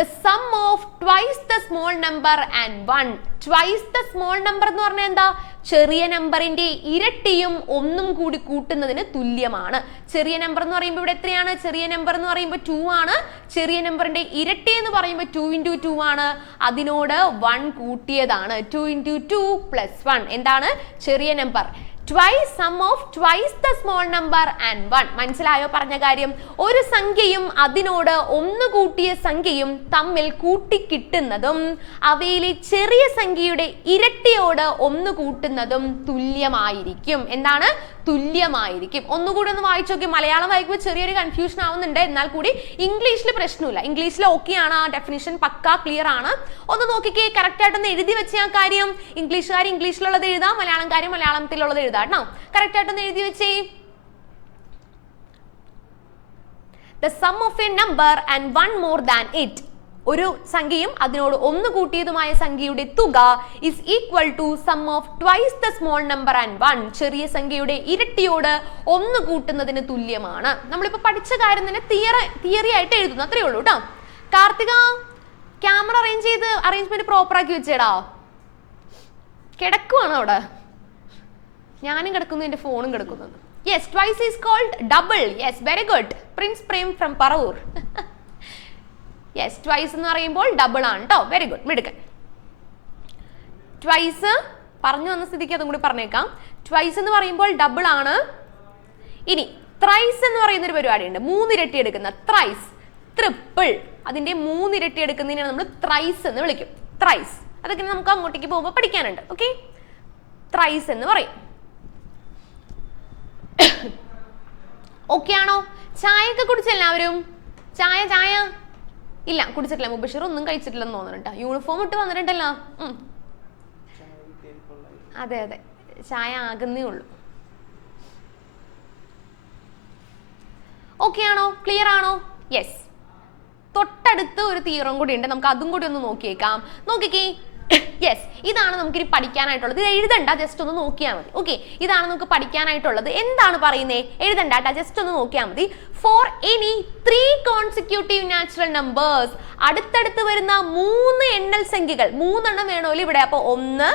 the sum of twice the small number and 1. Twice the small number എന്ന് പറഞ്ഞാൽ എന്താ? ചെറിയ നമ്പറിന്റെ ഇരട്ടിയും ഒന്നും കൂടി കൂട്ടുന്നതിന് തുല്യമാണ്. ചെറിയ നമ്പർ എന്ന് പറയുമ്പോൾ ഇവിടെ എത്രയാണ്? ചെറിയ നമ്പർ എന്ന് പറയുമ്പോൾ 2 ആണ്. ചെറിയ നമ്പറിന്റെ ഇരട്ടി എന്ന് പറയുമ്പോൾ 2 into 2 ആണ്. അതിനോട് 1 കൂട്ടിയതാണ്. 2 into 2 plus 1. എന്താണ്? ചെറിയ number. twice sum of twice the small number and 1. മനസ്സിലായോ പറഞ്ഞ കാര്യം? ഒരു സംഖ്യയും അതിനോട് ഒന്ന് കൂട്ടിയ സംഖ്യയും തമ്മിൽ കൂട്ടിക്കിട്ടുന്നതും അവയിലെ ചെറിയ സംഖ്യയുടെ ഇരട്ടിയോട് ഒന്ന് കൂട്ടുന്നതും തുല്യമായിരിക്കും. എന്താണ്? തുല്യമായിരിക്കും. ഒന്നുകൂടി ഒന്ന് വായിച്ചു നോക്കി. മലയാളം വായിക്കുമ്പോൾ ചെറിയൊരു കൺഫ്യൂഷൻ ആവുന്നുണ്ട്, എന്നാൽ കൂടി ഇംഗ്ലീഷിൽ പ്രശ്നമില്ല. ഇംഗ്ലീഷിൽ ഓക്കെ ആണ്, ആ ഡെഫിനിഷൻ പക്കാ ക്ലിയർ ആണ്. ഒന്ന് നോക്കിക്കേ, കറക്റ്റ് ആയിട്ടൊന്ന് എഴുതി വെച്ച ആ കാര്യം. ഇംഗ്ലീഷുകാർ ഇംഗ്ലീഷിലുള്ളത് എഴുതാം, മലയാളംകാർ മലയാളത്തിലുള്ളത് എഴുതാം കേട്ടോ. കറക്റ്റ് ആയിട്ടൊന്ന് എഴുതി വെച്ചേ. The sum of a number and 1 more than it. ഒരു സംഖ്യയും അതിനോട് ഒന്ന് കൂട്ടിയതുമായ സംഖ്യയുടെ തുക is equal to sum of twice the small number and 1. ചെറിയ സംഖ്യയുടെ ഇരട്ടിയോട് ഒന്ന് കൂട്ടുന്നതിന് തുല്യമാണ്. നമ്മളിപ്പോ പഠിച്ച കാര്യം തന്നെ തിയറി ആയിട്ട് എഴുതുന്നു, അത്രേ ഉള്ളൂ കേട്ടോ. കാർത്തിക, ക്യാമറ അറേഞ്ച്മെന്റ് പ്രോപ്പർ ആക്കി വെച്ചേടാ. കിടക്കുവാണ് അവിടെ, ഞാനും കിടക്കുന്നു, എന്റെ ഫോണും കിടക്കുന്നു. Yes, twice is called double. Yes, very good. Prince Prem from Parur. Yes, twice എന്ന് പറയുമ്പോൾ ഡബിൾ ആണ് കേട്ടോ. വെരി ഗുഡ്, മിടുക്കൻ. ട്വൈസ് പറഞ്ഞു വന്ന സ്ഥിതിക്ക് അതും കൂടി പറഞ്ഞേക്കാം. ട്വൈസ് എന്ന് പറയുമ്പോൾ ഡബിൾ ആണ്. ഇനി ത്രൈസ് എന്ന് പറയുന്ന ഒരു പരിപാടിയുണ്ട്, 3 ഇരട്ടി എടുക്കുന്ന ത്രൈസ്, ട്രിപ്പിൾ, അതിന്റെ 3 ഇരട്ടി എടുക്കുന്നതിനാണ് നമ്മൾ ത്രൈസ് എന്ന് വിളിക്കും. ത്രൈസ് അതൊക്കെ നമുക്ക് അങ്ങോട്ടേക്ക് പോകുമ്പോൾ പഠിക്കാനുണ്ട്. ഓക്കെ, ത്രൈസ് എന്ന് പറയും. ഓക്കെ ആണോ? ചായ ഒക്കെ കുടിച്ച എല്ലാവരും? ചായ ചായ ഇല്ല കുടിച്ചിട്ടില്ല. മുബഷിർ ഒന്നും കഴിച്ചിട്ടില്ലെന്ന് തോന്നുന്നുണ്ട്. യൂണിഫോം ഇട്ട് വന്നിട്ടുണ്ടല്ലോ. അതെ അതെ, ചായ ആകുന്നേ ഉള്ളൂ. ഓക്കെ ആണോ? ക്ലിയർ ആണോ? യെസ്. തൊട്ടടുത്ത് ഒരു തിയറം കൂടി ഉണ്ട്, നമുക്ക് അതും കൂടി ഒന്ന് നോക്കിയേക്കാം. നോക്കിക്കേ. യെസ്, ഇതാണ് നമുക്ക് ഇനി പഠിക്കാനായിട്ടുള്ളത്. ഇത് എഴുതണ്ട, ജസ്റ്റ് ഒന്ന് നോക്കിയാൽ മതി. ഓക്കെ, ഇതാണ് നമുക്ക് പഠിക്കാനായിട്ടുള്ളത്. എന്താണ് പറയുന്നേ? എഴുതണ്ട, ജസ്റ്റ് ഒന്ന് നോക്കിയാൽ മതി. Four any 3 consecutive natural numbers, അടുത്തടുത്ത് വരുന്ന 3 എണ്ണൽ സംഖ്യകൾ, 3 എണ്ണം വേണമല്ലോ ഇവിടെ. അപ്പൊ 1,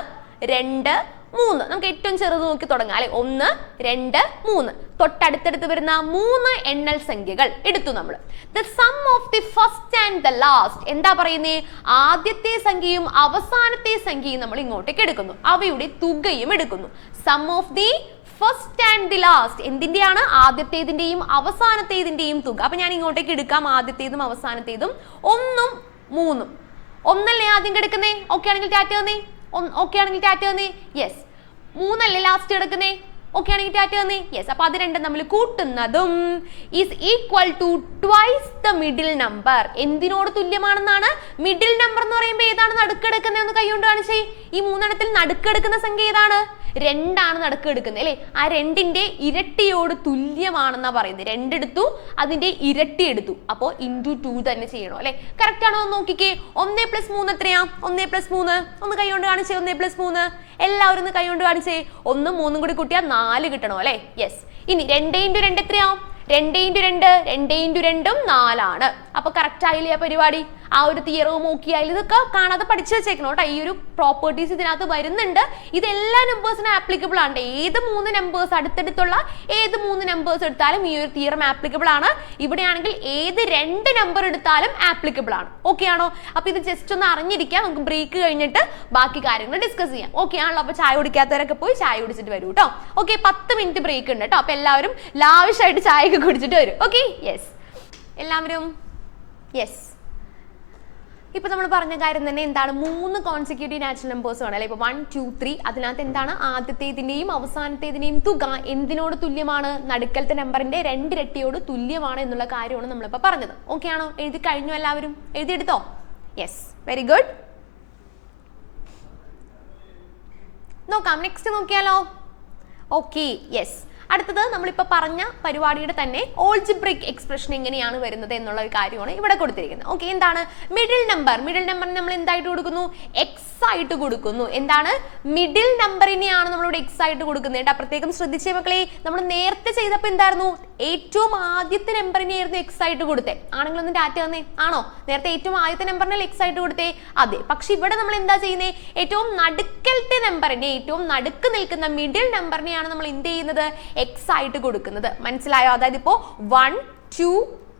2, 3. നമുക്ക് ഏറ്റവും ചെറുത് നോക്കി തുടങ്ങാം അല്ലെ. 1, 2, 3. തൊട്ടടുത്തടുത്ത് വരുന്ന 3 എണ്ണൽ സംഖ്യകൾ എടുത്തു നമ്മൾ. The sum of the first and the last, എന്താ പറയുന്നേ? ആദ്യത്തെ സംഖ്യയും അവസാനത്തെ സംഖ്യയും നമ്മൾ ഇങ്ങോട്ടേക്ക് എടുക്കുന്നു, അവയുടെ തുകയും എടുക്കുന്നു. Sum of the first and the last, എന്തിന്റെയാണ്? ആദ്യത്തേതിന്റെയും അവസാനത്തേതിന്റെയും തുക. അപ്പൊ ഞാൻ ഇങ്ങോട്ടേക്ക് എടുക്കാം ആദ്യത്തേതും അവസാനത്തേതും. 1ഉം 3ഉം. 1 ആദ്യം കിടക്കുന്നേ? ഓക്കെ ആണെങ്കിൽ ടാറ്റ തന്നേ. ഓക്കെ ആണെങ്കിൽ ടാറ്റ തന്നേ. യെസ്. 3 ലാസ്റ്റ് കിടക്കുന്നേ? ഓക്കെ ആണെങ്കിൽ ടാറ്റ തന്നേ. യെസ്. അപ്പൊ അത് രണ്ടും നമ്മൾ കൂട്ടുന്നതും is equal to twice the middle number. എന്തിനോട് തുല്യമാണെന്നാണ്? മിഡിൽ നമ്പർ എന്ന് പറയുമ്പോൾ ഏതാണ് നടുക്കെടുക്കുന്നത്? കൈകൊണ്ട് കാണിച്ചേ. ഈ 3 എണ്ണത്തിൽ നടുക്കെടുക്കുന്ന സംഖ്യ ഏതാണ്? 2 നടുക്കെടുക്കുന്നത് അല്ലെ. ആ 2ന്റെ ഇരട്ടിയോട് തുല്യമാണെന്നാ പറയുന്നത്. 2 എടുത്തു, അതിന്റെ ഇരട്ടി എടുത്തു, അപ്പോ ഇൻറ്റു 2 തന്നെ ചെയ്യണോ അല്ലെ. കറക്റ്റ് ആണോ എന്ന് നോക്കിക്കേ. 1 + 3 എത്രയാ? 1 + 3 ഒന്ന് കൈകൊണ്ട് കാണിച്ചേ. 1 + 3 എല്ലാവരും ഒന്ന് കൈകൊണ്ട് കാണിച്ചേ. 1ഉം 3ഉം കൂടി കൂട്ടിയാൽ 4 കിട്ടണോ അല്ലെ. യെസ്. ഇനി 2 × 2 എത്രയാ? 2 × 2 2 × 2 4 ആണ്. അപ്പൊ കറക്റ്റ് ആയില്ലേ ആ പരിപാടി? ആ ഒരു തിയറവും നോക്കിയായാലും ഇതൊക്കെ കാണാതെ പഠിച്ചു വെച്ചേക്കണം കേട്ടോ. ഈ ഒരു പ്രോപ്പർട്ടീസ് ഇതിനകത്ത് വരുന്നുണ്ട്. ഇതെല്ലാ നമ്പേഴ്സിനും ആപ്ലിക്കബിൾ ആണ്. ഏത് 3 നമ്പേഴ്സ്, അടുത്തടുത്തുള്ള ഏത് 3 നമ്പേഴ്സ് എടുത്താലും ഈ ഒരു തിയറം ആപ്ലിക്കബിൾ ആണ്. ഇവിടെയാണെങ്കിൽ ഏത് 2 നമ്പർ എടുത്താലും ആപ്ലിക്കബിൾ ആണ്. ഓക്കെ ആണോ? അപ്പൊ ഇത് ജസ്റ്റ് ഒന്ന് അറിഞ്ഞിരിക്കാം. നമുക്ക് ബ്രേക്ക് കഴിഞ്ഞിട്ട് ബാക്കി കാര്യങ്ങൾ ഡിസ്കസ് ചെയ്യാം. ഓക്കെ ആണല്ലോ? അപ്പൊ ചായ കുടിക്കാത്തവരൊക്കെ പോയി ചായ കുടിച്ചിട്ട് വരൂ കേട്ടോ. ഓക്കെ, 10 മിനിറ്റ് ബ്രേക്ക് ഉണ്ട് കേട്ടോ. അപ്പൊ എല്ലാവരും ലാവിഷായിട്ട് ചായ കുടിച്ചിട്ട് വരും. Okay, yes. എല്ലാവരും യെസ്. ഇപ്പൊ നമ്മൾ പറഞ്ഞ കാര്യം തന്നെ എന്താണ്? 3 കോൺസിക്യൂട്ടീവ് നാച്ചുറൽ നമ്പേഴ്സ് ആണ് അല്ലെ. ഇപ്പൊ 1, 2, 3. അതിനകത്ത് എന്താണ്? ആദ്യത്തേതിന്റെയും അവസാനത്തേതിന്റെയും തുക എന്തിനോട് തുല്യമാണ്? നടുക്കലത്തെ നമ്പറിന്റെ 2 ഇരട്ടിയോട് തുല്യമാണ് എന്നുള്ള കാര്യമാണ് നമ്മളിപ്പോ പറഞ്ഞത്. ഓക്കെ ആണോ? എഴുതി കഴിഞ്ഞു? എല്ലാവരും എഴുതിയെടുത്തോ? Yes, very good. നോക്കാം, നെക്സ്റ്റ് നോക്കിയാലോ? Okay, yes. അടുത്തത് നമ്മളിപ്പോൾ പറഞ്ഞ പരിപാടിയുടെ തന്നെ ഓൾജിബ്രിക് എക്സ്പ്രഷൻ എങ്ങനെയാണ് വരുന്നത് എന്നുള്ള ഒരു കാര്യമാണ് ഇവിടെ കൊടുത്തിരിക്കുന്നത്. ഓക്കെ, എന്താണ്? Middle number. മിഡിൽ നമ്പറിന് നമ്മൾ എന്തായിട്ട് കൊടുക്കുന്നു? എക്സ് ആയിട്ട് കൊടുക്കുന്നു. എന്താണ്? മിഡിൽ നമ്പറിനെയാണ് നമ്മളിവിടെ എക്സ് ആയിട്ട് കൊടുക്കുന്നത്. പ്രത്യേകം ശ്രദ്ധിച്ചേ മക്കളെ. നമ്മൾ നേരത്തെ ചെയ്തപ്പോൾ എന്തായിരുന്നു? ഏറ്റവും ആദ്യത്തെ നമ്പറിനെയായിരുന്നു എക്സ് ആയിട്ട് കൊടുത്തേ. ആണെങ്കിൽ ഒന്ന് ടാറ്റ തന്നേ. ആണോ? നേരത്തെ ഏറ്റവും ആദ്യത്തെ നമ്പറിനെ എക്സ് ആയിട്ട് കൊടുത്തേ. അതെ. പക്ഷെ ഇവിടെ നമ്മൾ എന്താ ചെയ്യുന്നത്? ഏറ്റവും നടുക്കലത്തെ നമ്പറിനെ, ഏറ്റവും നടുക്ക് നിൽക്കുന്ന മിഡിൽ നമ്പറിനെയാണ് നമ്മൾ എന്ത് ചെയ്യുന്നത്? എക്സ് ആയിട്ട് കൊടുക്കുന്നത്. മനസ്സിലായോ? അതായത് ഇപ്പോ 1, 2,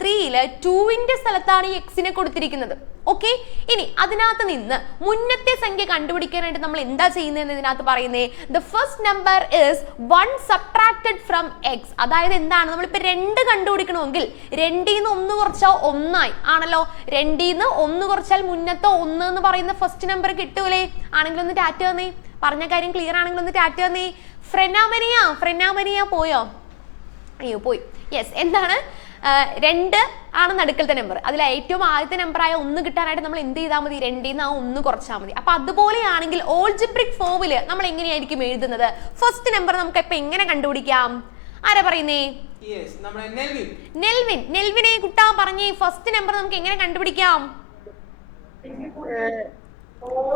3 2ന്റെ സ്ഥലത്താണ് ഈ എക്സിനെ കൊടുത്തിരിക്കുന്നത്. ഓക്കെ, ഇനി അതിനകത്ത് നിന്ന് മുന്നത്തെ സംഖ്യ കണ്ടുപിടിക്കാനായിട്ട് നമ്മൾ എന്താ ചെയ്യുന്നത് ഇതിനകത്ത് പറയുന്നേ? The first number is 1 subtracted from X. അതായത് എന്താണ്? നമ്മളിപ്പോ 2 കണ്ടുപിടിക്കണമെങ്കിൽ 2ൽ നിന്ന് 1 കുറച്ചാൽ 1 ആയി ആണല്ലോ. 2ൽ നിന്ന് 1 കുറച്ചാൽ മുന്നത്തെ 1 എന്ന് പറയുന്ന ഫസ്റ്റ് നമ്പർ കിട്ടൂലേ? ആണെങ്കിൽ ഒന്ന് ടാറ്റ തന്നേ. പറഞ്ഞ കാര്യം ക്ലിയർ ആണെങ്കിൽ ഒന്ന് ടാറ്റ തന്നേ. ഫ്രെനാമനിയ പോയോ? അയ്യോ പോയി. യെസ്. എന്താണ്? 2 ആണ് നടുക്കലത്തെ നമ്പർ. അതിൽ ഏറ്റവും ആദ്യത്തെ നമ്പറായ 1 കിട്ടാനായിട്ട് നമ്മൾ എന്ത് ചെയ്താൽ മതി? 2ൽ നിന്ന് 1 കുറച്ചാൽ മതി. അപ്പൊ അതുപോലെയാണെങ്കിൽ ഓൾജിബ്രിക് ഫോമില് നമ്മൾ എങ്ങനെയായിരിക്കും എഴുതുന്നത്? ഫസ്റ്റ് നമ്പർ നമുക്ക് ഇപ്പൊ എങ്ങനെ കണ്ടുപിടിക്കാം? ആരാ പറയുന്നേ? നെൽവിനെ കുട്ടാ പറഞ്ഞേ. ഫസ്റ്റ് നമ്പർ നമുക്ക് എങ്ങനെ കണ്ടുപിടിക്കാം?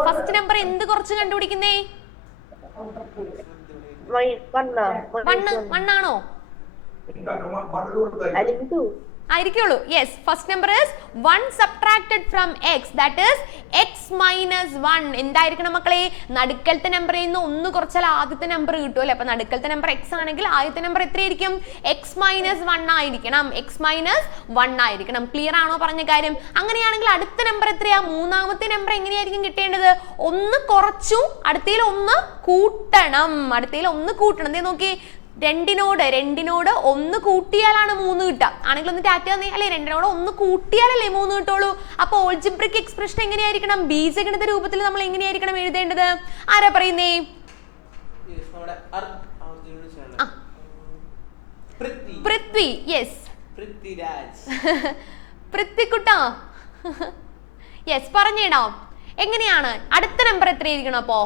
ഫസ്റ്റ് നമ്പർ എന്ത് കുറച്ച് കണ്ടുപിടിക്കുന്നേ? 1 ആണോ? ആയിരിക്കുള്ളൂ. Yes. First number is 1 subtracted from x, that is x minus 1. എന്തായിരിക്കണം മക്കളെ? നടുക്കലത്തെ നമ്പറിൽ നിന്ന് 1 കുറച്ചാൽ ആദ്യത്തെ നമ്പർ കിട്ടുമല്ലേ. അപ്പൊ നടുക്കലത്തെ നമ്പർ എക്സ് ആണെങ്കിൽ ആദ്യത്തെ നമ്പർ എത്രയായിരിക്കും? എക്സ് മൈനസ് 1 ആയിരിക്കണം. എക്സ് മൈനസ് 1 ആയിരിക്കണം. ക്ലിയർ ആണോ പറഞ്ഞ കാര്യം? അങ്ങനെയാണെങ്കിൽ അടുത്ത നമ്പർ എത്രയാ? മൂന്നാമത്തെ നമ്പർ എങ്ങനെയായിരിക്കും കിട്ടേണ്ടത്? 1 കുറച്ചു, അടുത്തതിൽ 1 കൂട്ടണം. അടുത്തതിൽ 1 കൂട്ടണം. ദേ നോക്കി, രണ്ടിനോട് ഒന്ന് കൂട്ടിയാലാണ് 3 കിട്ടുക. ആണെങ്കിൽ ഒന്ന് ടാറ്റ തന്നേ അല്ലെ. രണ്ടിനോട് ഒന്ന് കൂട്ടിയാലല്ലേ 3 കിട്ടുള്ളൂ. അപ്പൊ ഓൾജിബ്രിക് എക്സ്പ്രഷൻ എങ്ങനെയായിരിക്കണം? ബീജഗണിത രൂപത്തിൽ നമ്മൾ എങ്ങനെയായിരിക്കണം എഴുതേണ്ടത്? ആരാ പറയുന്നേ? പൃഥ്വി. യെസ്, പൃഥ്വിക്കുട്ടാ. യെസ്, പറഞ്ഞേടാ. എങ്ങനെയാണ് അടുത്ത നമ്പർ എത്രയായിരിക്കണം? അപ്പോ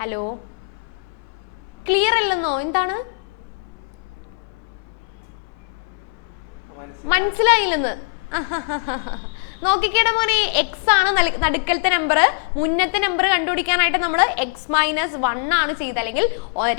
ഹലോ, ക്ലിയർ അല്ലെന്നോ? എന്താണ് മനസ്സിലായില്ലെന്ന്? നോക്കിക്കേട മോനെ, എക്സ് ആണ് നടുക്കലത്തെ നമ്പർ. മുന്നത്തെ നമ്പർ കണ്ടുപിടിക്കാനായിട്ട് നമ്മൾ x-1 ആണ് ചെയ്ത്, അല്ലെങ്കിൽ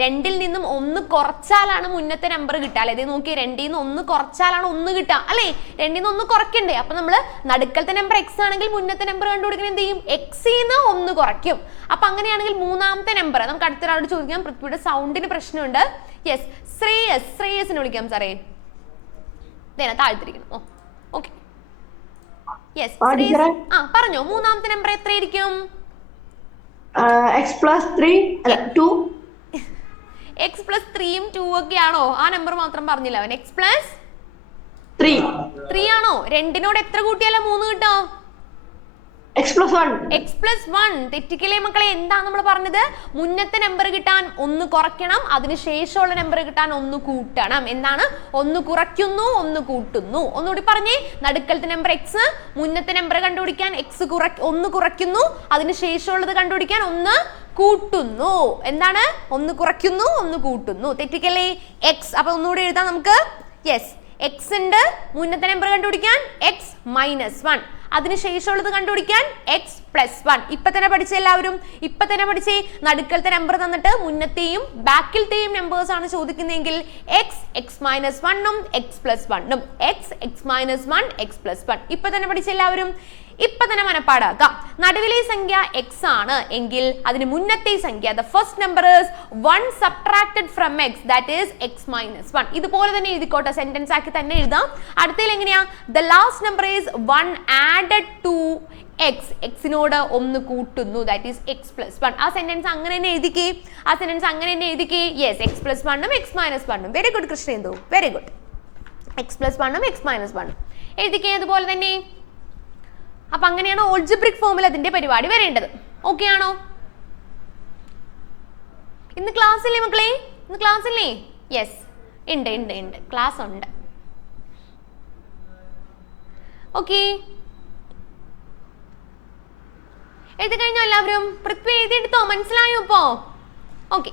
2ൽ നിന്നും 1 കുറച്ചാലാണ് മുന്നത്തെ നമ്പർ കിട്ടുക അല്ലെ. ഇത് നോക്കി, 2ൽ നിന്ന് 1 കുറച്ചാലാണ് 1 കിട്ടുക അല്ലെ. 2ൽ നിന്ന് 1 കുറയ്ക്കണ്ടേ? അപ്പൊ നമ്മൾ നടുക്കലത്തെ നമ്പർ x ആണെങ്കിൽ മുന്നത്തെ നമ്പർ കണ്ടുപിടിക്കാൻ എന്ത് ചെയ്യും? x-ന്ന് 1 കുറയ്ക്കും. അപ്പൊ അങ്ങനെയാണെങ്കിൽ മൂന്നാമത്തെ നമ്പർ നമുക്ക് അടുത്തൊരാളോട് ചോദിക്കാം. പൃഥ്വിയുടെ സൗണ്ടിന് പ്രശ്നമുണ്ട്. യെസ്, ശ്രേയസിനെ വിളിക്കാം സാറേ. താഴ്ത്തിരിക്കണം. Okay, yes. പറഞ്ഞോ, മൂന്നാമത്തെ നമ്പർ എത്രയായിരിക്കും? x + 3 2 ഒക്കെ ആണോ? ആ നമ്പർ മാത്രം പറഞ്ഞില്ല അവൻ. x + 3 ആണോ? രണ്ടിനോട് എത്ര കൂട്ടിയാലോ 3 കിട്ടോ? x + 1. തെറ്റിക്കലേ മക്കളെ. എന്താ നമ്മൾ പറഞ്ഞത്? മുന്നത്തെ നമ്പർ കിട്ടാൻ 1 കുറയ്ക്കണം, അതിനുശേഷമുള്ള നമ്പർ കിട്ടാൻ 1 കൂട്ടണം. എന്താണ്? 1 കുറയ്ക്കുന്നു, 1 കൂട്ടുന്നു. ഒന്നുകൂടി പറഞ്ഞേ. നടുക്കലത്തെ നമ്പർ x, മുന്നത്തെ നമ്പർ കണ്ടുപിടിക്കാൻ 1 കുറയ്ക്കുന്നു, അതിനുശേഷമുള്ളത് കണ്ടുപിടിക്കാൻ 1 കൂട്ടുന്നു. എന്താണ്? 1 കുറയ്ക്കുന്നു, 1 കൂട്ടുന്നു. തെറ്റിക്കല്ലേ? x. അപ്പൊ ഒന്നുകൂടി എഴുതാം നമുക്ക്. യെസ്, x ഉണ്ട്, മുന്നത്തെ നമ്പർ കണ്ടുപിടിക്കാൻ x-1, അതിനുശേഷമുള്ളത് കണ്ടുപിടിക്കാൻ x + 1. ഇപ്പൊ തന്നെ പഠിച്ച എല്ലാവരും? ഇപ്പൊ തന്നെ പഠിച്ചേ. നടുക്കലത്തെ നമ്പർ തന്നിട്ട് മുന്നത്തെയും ബാക്കിലത്തെയും നമ്പേഴ്സ് ആണ് ചോദിക്കുന്നതെങ്കിൽ x-1 ഉം x + 1 ഉം x-1 x + 1. ഇപ്പൊ തന്നെ പഠിച്ച എല്ലാവരും? ഇപ്പൊ തന്നെ മനപ്പാടാക്കാം. നടുവിലെ സംഖ്യ x ആണ് എങ്കിൽ അതിന് മുന്നത്തെ സംഖ്യ, the first number is 1 subtracted from x, that is x-1. ഇതുപോലെ തന്നെ എഴുതിക്കോട്ടെ, സെന്റൻസ് ആക്കി തന്നെ എഴുതാം. അടുത്തതിൽ എങ്ങനെയാ? the last number is 1 added to x, x-നോട് 1 കൂട്ടുന്നു, that is x + 1. ആ സെന്റൻസ് അങ്ങനെ തന്നെ എഴുതിക്കേ. യെസ്, x + 1 ഉം x-1 ഉം. Very good Krishnendu, very good. x + 1 ഉം x-1 എഴുതിക്കേ. അതുപോലെ തന്നെ. അപ്പൊ അങ്ങനെയാണ് ഓൾജിബ്രിക് ഫോമിൽ അതിന്റെ പരിപാടി വരേണ്ടത്. ഓക്കെ ആണോ? ഇന്ന് ക്ലാസ് ഇല്ലേ മക്കളെ? ഇന്ന് ക്ലാസ് ഇല്ലേ? യെസ്, ഉണ്ട്, ക്ലാസ് ഉണ്ട്. ഓക്കെ, എഴുതി കഴിഞ്ഞോ എല്ലാവരും? പൃഥ്വി എഴുതിയെടുത്തോ? മനസ്സിലായോ ഇപ്പോ? ഓക്കെ.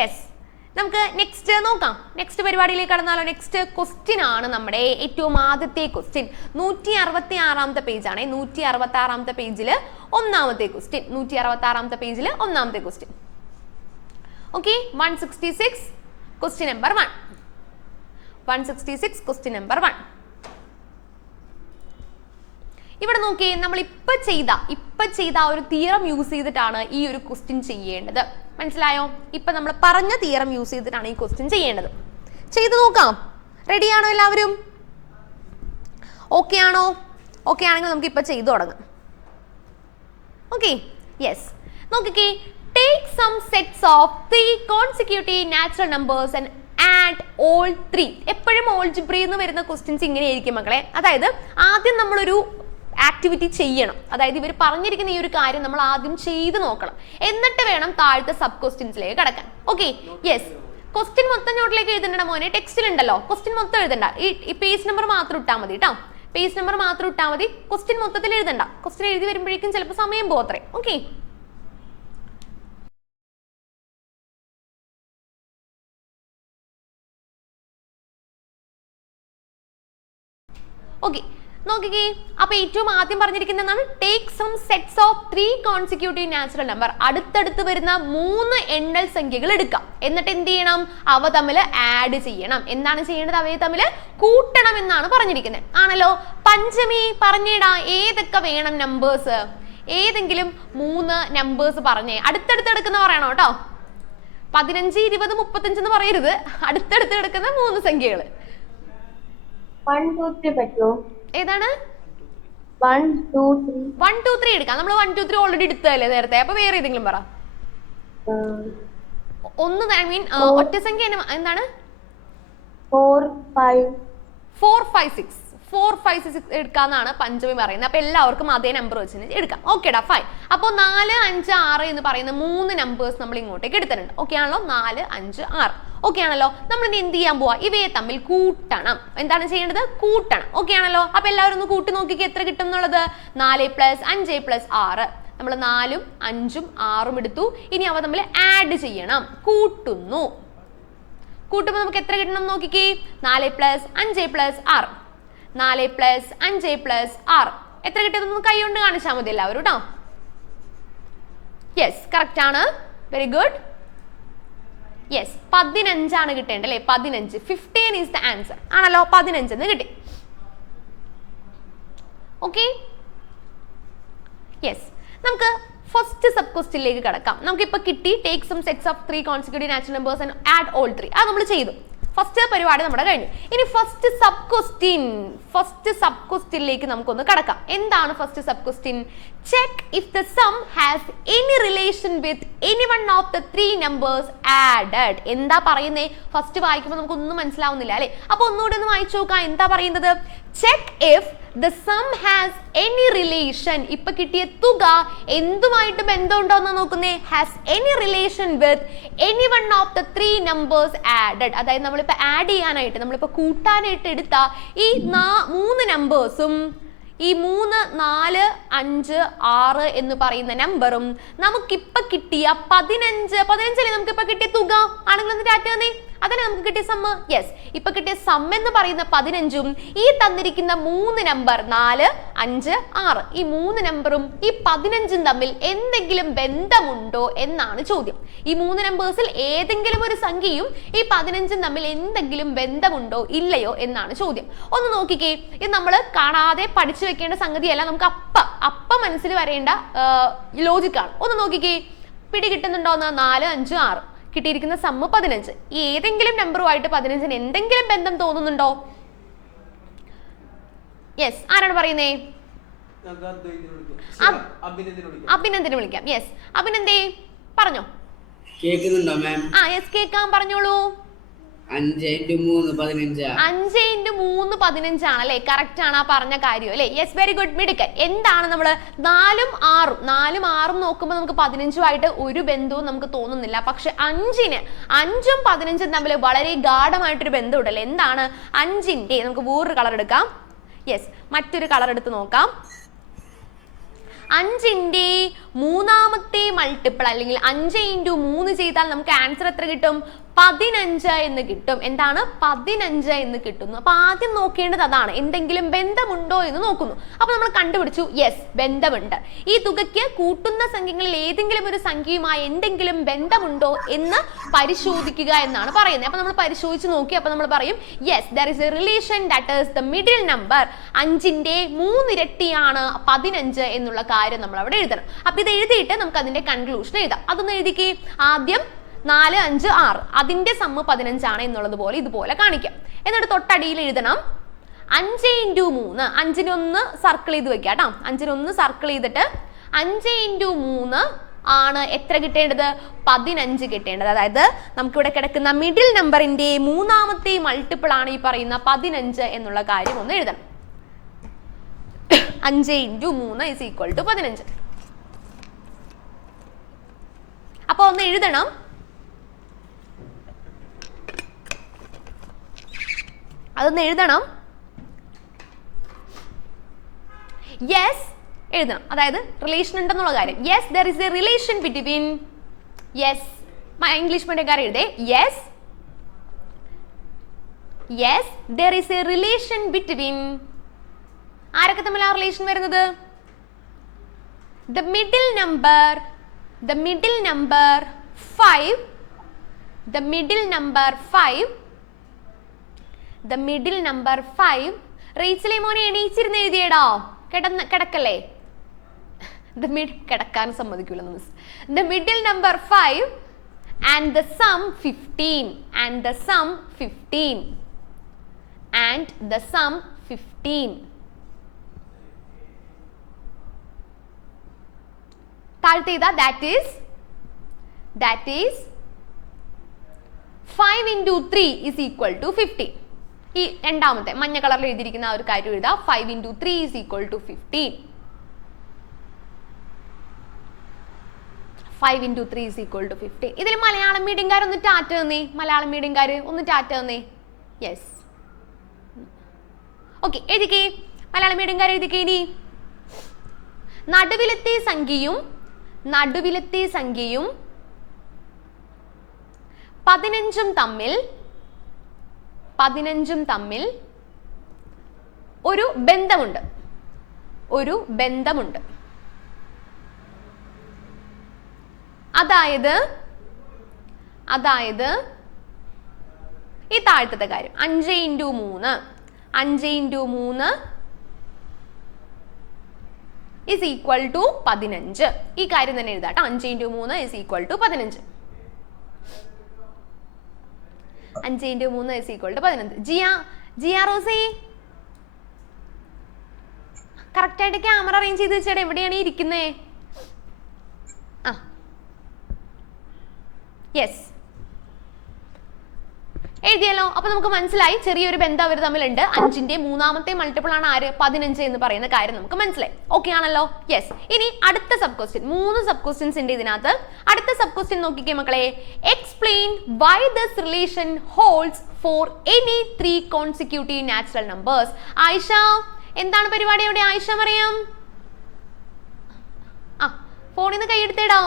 യെസ്, നമുക്ക് നെക്സ്റ്റ് നോക്കാം. നെക്സ്റ്റ് പരിപാടിയിലേക്ക് കടന്നാലോ? നെക്സ്റ്റ് ക്വസ്റ്റ്യൻ ആണ് നമ്മുടെ ഏറ്റവും ആദ്യത്തെ ക്വസ്റ്റ്യൻ. 166ാമത്തെ പേജാണ്. 166ാമത്തെ പേജിൽ ഒന്നാമത്തെ ക്വസ്റ്റ്യൻ. 166ാമത്തെ പേജിൽ ഒന്നാമത്തെ question. Okay, 166 question number 1. 166 question number 1. ഇവിടെ നോക്കി, നമ്മൾ ഇപ്പൊ ചെയ്ത ഒരു തിയറം യൂസ് ചെയ്തിട്ടാണ് ഈ ഒരു ക്വസ്റ്റ്യൻ ചെയ്യേണ്ടത്. മനസ്സിലായോ? ഇപ്പൊ നമ്മൾ പറഞ്ഞ തിയറം യൂസ് ചെയ്തിട്ടാണ് ഈ ക്വസ്റ്റ്യൻ ചെയ്യേണ്ടത്. ചെയ്തു നോക്കാം. റെഡി ആണോ എല്ലാവരും? ഓക്കെ ആണോ? ഓക്കെ ആണെങ്കിൽ നമുക്ക് ഇപ്പൊ ചെയ്തു തുടങ്ങാം. Okay, yes. നോക്കിക്കേ, take some sets of 3 consecutive natural numbers and add all 3. എപ്പോഴും ഓൾജിബ്രയിൽ നിന്ന് വരുന്ന ക്വസ്റ്റ്യൻസ് ഇങ്ങനെയായിരിക്കും മക്കളെ. അതായത് ആദ്യം നമ്മളൊരു ആക്ടിവിറ്റി ചെയ്യണം. അതായത് ഇവർ പറഞ്ഞിരിക്കുന്ന ഈ ഒരു കാര്യം നമ്മൾ ആദ്യം ചെയ്ത് നോക്കണം, എന്നിട്ട് വേണം താഴത്തെ സബ് ക്വസ്റ്റ്യൻസിലേക്ക് കടക്കാൻ. Okay, yes. ക്വസ്റ്റ്യൻ മൊത്തം നോട്ടിലേക്ക് എഴുതണ്ട മോനെ. ടെക്സ്റ്റിൽ ഉണ്ടല്ലോ, ക്വസ്റ്റ്യൻ മൊത്തം എഴുതണ്ട. ഈ പേജ് നമ്പർ മാത്രം ഇട്ടാൽ മതി കേട്ടോ. പേജ് നമ്പർ മാത്രം ഇട്ടാൽ മതി. ക്വസ്റ്റ്യൻ മൊത്തത്തിൽ എഴുതണ്ട. ക്വസ്റ്റ്യൻ എഴുതി വരുമ്പോഴേക്കും ചിലപ്പോൾ സമയം പോത്രേ. Okay, okay. നോക്കിക്കേ, അപ്പൊ ഏറ്റവും ആദ്യം പറഞ്ഞിരിക്കുന്നതാണ് take some sets of 3 consecutive natural number. അടുത്തടുത്ത് വരുന്ന 3 എണ്ണൽ സംഖ്യകൾ എടുക്കാം. എന്നിട്ട് എന്ത് ചെയ്യണം? അവ തമ്മിൽ ആഡ് ചെയ്യണം. എന്താണ് ചെയ്യേണ്ടത്? അവയെ തമ്മിൽ കൂട്ടണം എന്നാണ് പറഞ്ഞിരിക്കുന്നത്. ആണല്ലോ. പഞ്ചമി പറഞ്ഞേടാ, ഏതൊക്കെ വേണം നമ്പേഴ്സ്? ഏതെങ്കിലും 3 നമ്പേഴ്സ് പറഞ്ഞേ. അടുത്തടുത്ത് എടുക്കുന്ന പറയണോ കേട്ടോ. 15, 20, 35 എന്ന് പറയരുത്. അടുത്തടുത്ത് എടുക്കുന്ന 3 സംഖ്യകൾ. 1, 2, 3 പറ്റോ? ഏതാണ്? 1 2 3 1 2 3 എടുക്കാം. നമ്മൾ 1 2 3 ഓൾറെഡി എടുത്തതല്ലേ നേരത്തെ. അപ്പൊ വേറെ ഏതെങ്കിലും പറ. ഒന്ന് ഐ മീൻ ഒറ്റസംഖ്യ എന്താണ്? 4 5 4 5 6 4 5 6 എടുക്കാന്നാണ് പഞ്ചമി പറയുന്നത്. അപ്പൊ എല്ലാവർക്കും അതേ നമ്പർ വെച്ച് എടുക്കാം. ഓക്കേടാ, ഫൈൻ. അപ്പോൾ 4 5 6 എന്ന് പറയുന്ന 3 നമ്പേഴ്സ് നമ്മൾ ഇങ്ങോട്ടേക്ക് എടുത്തിട്ടുണ്ട്. ഓക്കെ ആണല്ലോ? 4 5 6 ഓക്കെ ആണല്ലോ? നമ്മൾ ഇനി എന്ത് ചെയ്യാൻ പോവാ? ഇവയെ തമ്മിൽ കൂട്ടണം. എന്താണ് ചെയ്യേണ്ടത്? കൂട്ടണം. ഓക്കെ ആണല്ലോ? അപ്പൊ എല്ലാവരും ഒന്ന് കൂട്ടി നോക്കിക്ക് എത്ര കിട്ടും എന്നുള്ളത്. 4 + 5 + 6. നമ്മൾ 4ഉം 5ഉം 6ഉം എടുത്തു. ഇനി അവ തമ്മിൽ ആഡ് ചെയ്യണം. കൂട്ടുന്നു. കൂട്ടുമ്പോൾ നമുക്ക് എത്ര കിട്ടണം നോക്കിക്കേ. 4 + 5 + 6. 4 + 5 + 6 എത്ര കിട്ടിയതെന്ന് കൈ കൊണ്ട് കാണിച്ചാൽ മതി എല്ലാവരും കേട്ടോ. യെസ്, കറക്റ്റ് ആണ്. Very good. യെസ്, 15 ആണ് കിട്ടേണ്ടത് അല്ലേ? 15. 15 ഈസ് ദ ആൻസർ ആണല്ലോ. 15 എന്ന് കിട്ടി. Okay, yes. നമുക്ക് ഫസ്റ്റ് സബ് ക്വസ്റ്റ്യനിലേക്ക് കടക്കാം. നമുക്കിപ്പോൾ കിട്ടി take some sets of 3 consecutive natural numbers and add all 3. അത് നമ്മൾ ചെയ്തു. ഫസ്റ്റ് പരിപാടി നമ്മുടെ കഴിഞ്ഞു. ഇനി ഫസ്റ്റ് സബ് ക്വസ്റ്റ്യനിലേക്ക് നമുക്കൊന്ന് കടക്കാം. എന്താണ് first sub question? Check if the sum has any relation with any one of the 3 numbers added. എന്താ പറയുന്നേ? ഫസ്റ്റ് വായിക്കുമ്പോൾ നമുക്കൊന്നും മനസ്സിലാവുന്നില്ല അല്ലെ? അപ്പൊ ഒന്നുകൂടി ഒന്ന് വായിച്ചു നോക്കാം. എന്താ പറയുന്നത്? Check if the sum has any relation. ഇപ്പൊ കിട്ടിയ തുക എന്തുമായിട്ട് ബന്ധമുണ്ടോ എന്ന് നോക്കുന്നേ. has any relation with any one of the 3 numbers added. അതായത് നമ്മളിപ്പോ ആഡ് ചെയ്യാനായിട്ട്, നമ്മളിപ്പോ കൂട്ടാനായിട്ട് എടുത്ത ഈ 3 നമ്പേഴ്സും, ഈ 3 4 5 6 എന്ന് പറയുന്ന നമ്പറും നമുക്കിപ്പൊ കിട്ടിയ 15 നമുക്കിപ്പൊ കിട്ടിയ തുക ആണെങ്കിൽ ഒന്ന് ടാറ്റ തന്നേ. അതല്ലേ നമുക്ക് കിട്ടിയ സമ്മ്. യെസ്, ഇപ്പൊ കിട്ടിയ സം എന്ന് പറയുന്ന 15ഉം ഈ തന്നിരിക്കുന്ന 3 നമ്പർ 4 5 6 ഈ 3 നമ്പറും ഈ 15ഉം തമ്മിൽ എന്തെങ്കിലും ബന്ധമുണ്ടോ എന്നാണ് ചോദ്യം. ഈ 3 നമ്പേഴ്സിൽ ഏതെങ്കിലും ഒരു സംഖ്യയും ഈ 15ഉം തമ്മിൽ എന്തെങ്കിലും ബന്ധമുണ്ടോ ഇല്ലയോ എന്നാണ് ചോദ്യം. ഒന്ന് നോക്കിക്കേ. ഇത് നമ്മൾ കാണാതെ പഠിച്ചു വെക്കേണ്ട സംഗതിയല്ല. നമുക്ക് അപ്പ മനസ്സിൽ വരേണ്ട ലോജിക്കാണ്. ഒന്ന് നോക്കിക്കേ. പിടി കിട്ടുന്നുണ്ടോന്ന്? 4 5 6 കിട്ടിയിരിക്കുന്ന സമ്മ് 15. ഏതെങ്കിലും നമ്പറുമായിട്ട് 15ന് എന്തെങ്കിലും ബന്ധം തോന്നുന്നുണ്ടോ? യെസ്, ആരാണ് പറയുന്നേ? അഭിനന്ദനെ വിളിക്കാം. യെസ്, അഭിനന്ദേ പറഞ്ഞോ. കേൾക്കുന്നുണ്ടോ മാം? യെസ് കേൾക്കാം, പറഞ്ഞോളൂ. 5 × 3 15. 5 × 3 15 ആണല്ലേ? കറക്റ്റ് ആണ് ആ പറഞ്ഞ കാര്യം അല്ലേ? യെസ്, വെരി ഗുഡ്, മിടുക്കൻ. എന്താണ് നമ്മൾ 4ഉം 6ഉം നോക്കുമ്പോൾ നമുക്ക് 15ഉമായിട്ട് ഒരു ബന്ധവും നമുക്ക് തോന്നുന്നില്ല. പക്ഷെ 5ഉം 15ഉം തമ്മിൽ വളരെ ഗാഢമായിട്ടൊരു ബന്ധമുണ്ടല്ലേ? എന്താണ് 5ന്റെ? നമുക്ക് വേറൊരു കളർ എടുക്കാം. യെസ്, മറ്റൊരു കളർ എടുത്ത് നോക്കാം. 5ന്റെ മൂന്നാമത്തെ മൾട്ടിപ്പിൾ അല്ലെങ്കിൽ 5 × 3 ചെയ്താൽ നമുക്ക് ആൻസർ എത്ര കിട്ടും? 15 എന്ന് കിട്ടും. എന്താണ്? 15 എന്ന് കിട്ടുന്നു. അപ്പൊ ആദ്യം നോക്കേണ്ടത് അതാണ്. എന്തെങ്കിലും ബന്ധമുണ്ടോ എന്ന് നോക്കുന്നു. അപ്പൊ നമ്മൾ കണ്ടുപിടിച്ചു, യെസ്, ബന്ധമുണ്ട്. ഈ തുകയ്ക്ക് കൂട്ടുന്ന സംഖ്യകളിൽ ഏതെങ്കിലും ഒരു സംഖ്യയുമായി എന്തെങ്കിലും ബന്ധമുണ്ടോ എന്ന് പരിശോധിക്കുക എന്നാണ് പറയുന്നത്. അപ്പൊ നമ്മൾ പരിശോധിച്ച് നോക്കി. അപ്പൊ നമ്മൾ പറയും, yes, there is a relation that is the middle number. 5ന്റെ 3 ഇരട്ടിയാണ് 15 എന്നുള്ള കാര്യം നമ്മൾ അവിടെ എഴുതണം. അപ്പൊ ഇത് എഴുതിയിട്ട് നമുക്ക് അതിന്റെ കൺക്ലൂഷൻ എഴുതാം. അതൊന്ന് എഴുതിക്കേ. ആദ്യം 4 5 6 അതിന്റെ സമ്മ് 15 ആണ് എന്നുള്ളത് പോലെ ഇതുപോലെ കാണിക്കാം. എന്നിട്ട് തൊട്ടടിയിൽ എഴുതണം 5 × 3. 5നെ ഒന്ന് സർക്കിൾ ചെയ്ത് വെക്കാം കേട്ടോ. 5നെ ഒന്ന് സർക്കിൾ ചെയ്തിട്ട് 5 × 3 ആണ് എത്ര കിട്ടേണ്ടത്? 15 കിട്ടേണ്ടത്. അതായത് നമുക്കിവിടെ കിടക്കുന്ന മിഡിൽ നമ്പറിന്റെ മൂന്നാമത്തെ മൾട്ടിപ്പിൾ ആണ് ഈ പറയുന്ന 15 എന്നുള്ള കാര്യം ഒന്ന് എഴുതണം. 5 × 3 = 15. അപ്പൊ ഒന്ന് എഴുതണം. അതൊന്ന് എഴുതണം. യെസ് എഴുതണം. അതായത് റിലേഷൻ ഉണ്ടെന്നുള്ള കാര്യം. Yes, there is a relation between. Yes, English മീഡിയക്കാർ എഴുതേ. Yes, there is a relation between. ആരൊക്കെ തമ്മിൽ ആ റിലേഷൻ വരുന്നത്? The middle number 5, the middle number 5. റേച്ചലേ മോനെ എണീച്ചിരുന്ന് എഴുതിയടാ. കിടക്കല്ലേ? കിടക്കാൻ സമ്മതിക്കൂല miss. The middle number 5 and the sum 15 and the sum 15. താഴത്തെ ഇതാ that is 5 into 3 is equal to 15. ഈ രണ്ടാമത്തെ മഞ്ഞ കളറിൽ എഴുതിയിരിക്കുന്ന ആ ഒരു കാര്യം എഴുതാം. 5 into 3 is equal to 15. 5 into 3 is equal to 15. ഇതിൽ മലയാളം മീഡിയംകാർ ഒന്ന് ടാറ്റ തന്നേ. മലയാളം മീഡിയംകാർ ഒന്ന് ടാറ്റ തന്നേ. യെസ്, ഓക്കെ, എഴുതിക്കേ. മലയാളം മീഡിയംകാർ എഴുതിക്കേ. ഇനി നടുവിലത്തെ സംഖ്യയും 15 തമ്മിൽ ഒരു ബന്ധമുണ്ട്. അതായത് ഈ താഴത്തെ കാര്യം 5 into 3 is equal to 15. ഈ കാര്യം തന്നെ എഴുതാട്ടോ. 5 into 3 is equal to 15. 5 into 3 is equal to 15. Jiya Rosy correct ആയിട്ട് ക്യാമറ അറേഞ്ച് ചെയ്ത് വെച്ചേടെ. എവിടെയാണ് ഇരിക്കുന്നേ? ആ, യെസ്, എഴുതിയല്ലോ. അപ്പൊ നമുക്ക് മനസ്സിലായി ചെറിയൊരു ബന്ധം അവർ തമ്മിലുണ്ട്. 5ന്റെ മൂന്നാമത്തെ മൾട്ടിപ്പിൾ ആണ് ആര്? 15 എന്ന് പറയുന്ന കാര്യം നമുക്ക് മനസ്സിലായി. ഓക്കെ ആണല്ലോ? യെസ്. ഇനി അടുത്ത സബ് ക്വസ്റ്റ്യൻ, 3 സബ് ക്വസ്റ്റ്യൻസ് ഉണ്ട് ഇതിനകത്ത്. അടുത്ത സബ് ക്വസ്റ്റ്യൻ നോക്കിക്കേ മക്കളെ. Explain why this relation holds for any 3 consecutive natural numbers. Ayisha, എന്താണ് പരിപാടി അവിടെ? ആയിഷ പറയാം. ആ, ഫോണിൽ നിന്ന് കൈയെടുത്തേടാ.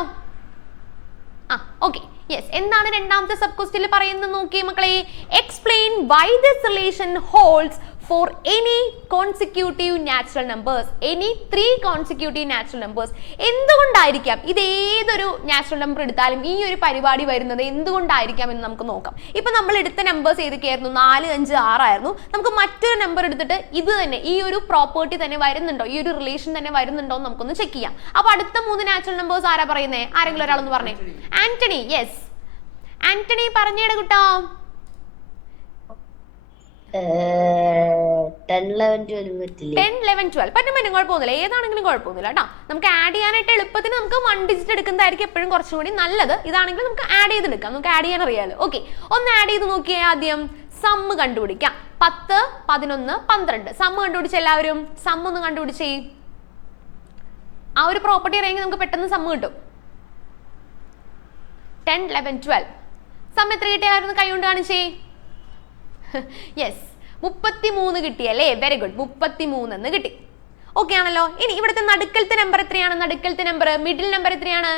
ആ, ഓക്കെ, യെസ്. എന്താണ് രണ്ടാമത്തെ സബ് ക്വസ്റ്റ്യനിൽ പറയുന്നത് നോക്കിയേ മക്കളെ. Explain why this relation holds for any consecutive natural numbers. Any 3 consecutive natural numbers. എന്തുകൊണ്ടായിരിക്കാം ഇത് ഏതൊരു നാച്ചുറൽ നമ്പർ എടുത്താലും ഈ ഒരു പരിപാടി വരുന്നത് എന്തുകൊണ്ടായിരിക്കാം എന്ന് നമുക്ക് നോക്കാം. ഇപ്പൊ നമ്മൾ എടുത്ത നമ്പേഴ്സ് ഏതൊക്കെയായിരുന്നു? 4, 5, 6 ആയിരുന്നു. നമുക്ക് മറ്റൊരു നമ്പർ എടുത്തിട്ട് ഇത് തന്നെ ഈ ഒരു പ്രോപ്പർട്ടി തന്നെ വരുന്നുണ്ടോ, ഈ ഒരു റിലേഷൻ തന്നെ വരുന്നുണ്ടോ എന്ന് നമുക്കൊന്ന് ചെക്ക് ചെയ്യാം. അപ്പൊ അടുത്ത 3 നാച്ചുറൽ നമ്പേഴ്സ് ആരാ പറയുന്നേ? ആരെങ്കിലും ഒരാളൊന്ന് പറഞ്ഞേ. ആന്റണി. യെസ്, ആന്റണി പറഞ്ഞേടെ കുട്ടാ. 10, 11, 12 പറ്റും, കുഴപ്പമൊന്നുമില്ല. ഏതാണെങ്കിലും കുഴപ്പമൊന്നുമില്ല കേട്ടോ. നമുക്ക് ആഡ് ചെയ്യാനായിട്ട് എളുപ്പത്തിന് നമുക്ക് 1 ഡിജിറ്റ് എടുക്കുന്നതായിരിക്കും എപ്പോഴും കുറച്ചും കൂടി നല്ലത്. ഇതാണെങ്കിൽ നമുക്ക് ആഡ് ചെയ്തെടുക്കാം. നമുക്ക് ആഡ് ചെയ്യാൻ അറിയാലോ. ഓക്കെ, ഒന്ന് ആഡ് ചെയ്ത് നോക്കിയേ. ആദ്യം സമ്മ് കണ്ടുപിടിക്കാം. 10, 11, 12. സമ്മ് കണ്ടുപിടിച്ച എല്ലാവരും സമ്മ് ഒന്ന് കണ്ടുപിടിച്ചേ. ആ ഒരു പ്രോപ്പർട്ടി അറിയെങ്കിൽ നമുക്ക് പെട്ടെന്ന് സമ്മ് കിട്ടും. 10, 11, 12. സമ്മ് എത്ര കിട്ടിയായിരുന്നു? കൈ കൊണ്ട് കാണിച്ചേ. യെസ്, 33 കിട്ടിയല്ലേ? വെരി ഗുഡ്, 33 എന്ന് കിട്ടി. ഓക്കെ ആണല്ലോ? ഇനി ഇവിടുത്തെ നടുക്കലത്തെ നമ്പർ എത്രയാണ്? നടുക്കലത്തെ നമ്പർ, മിഡിൽ നമ്പർ എത്രയാണ്?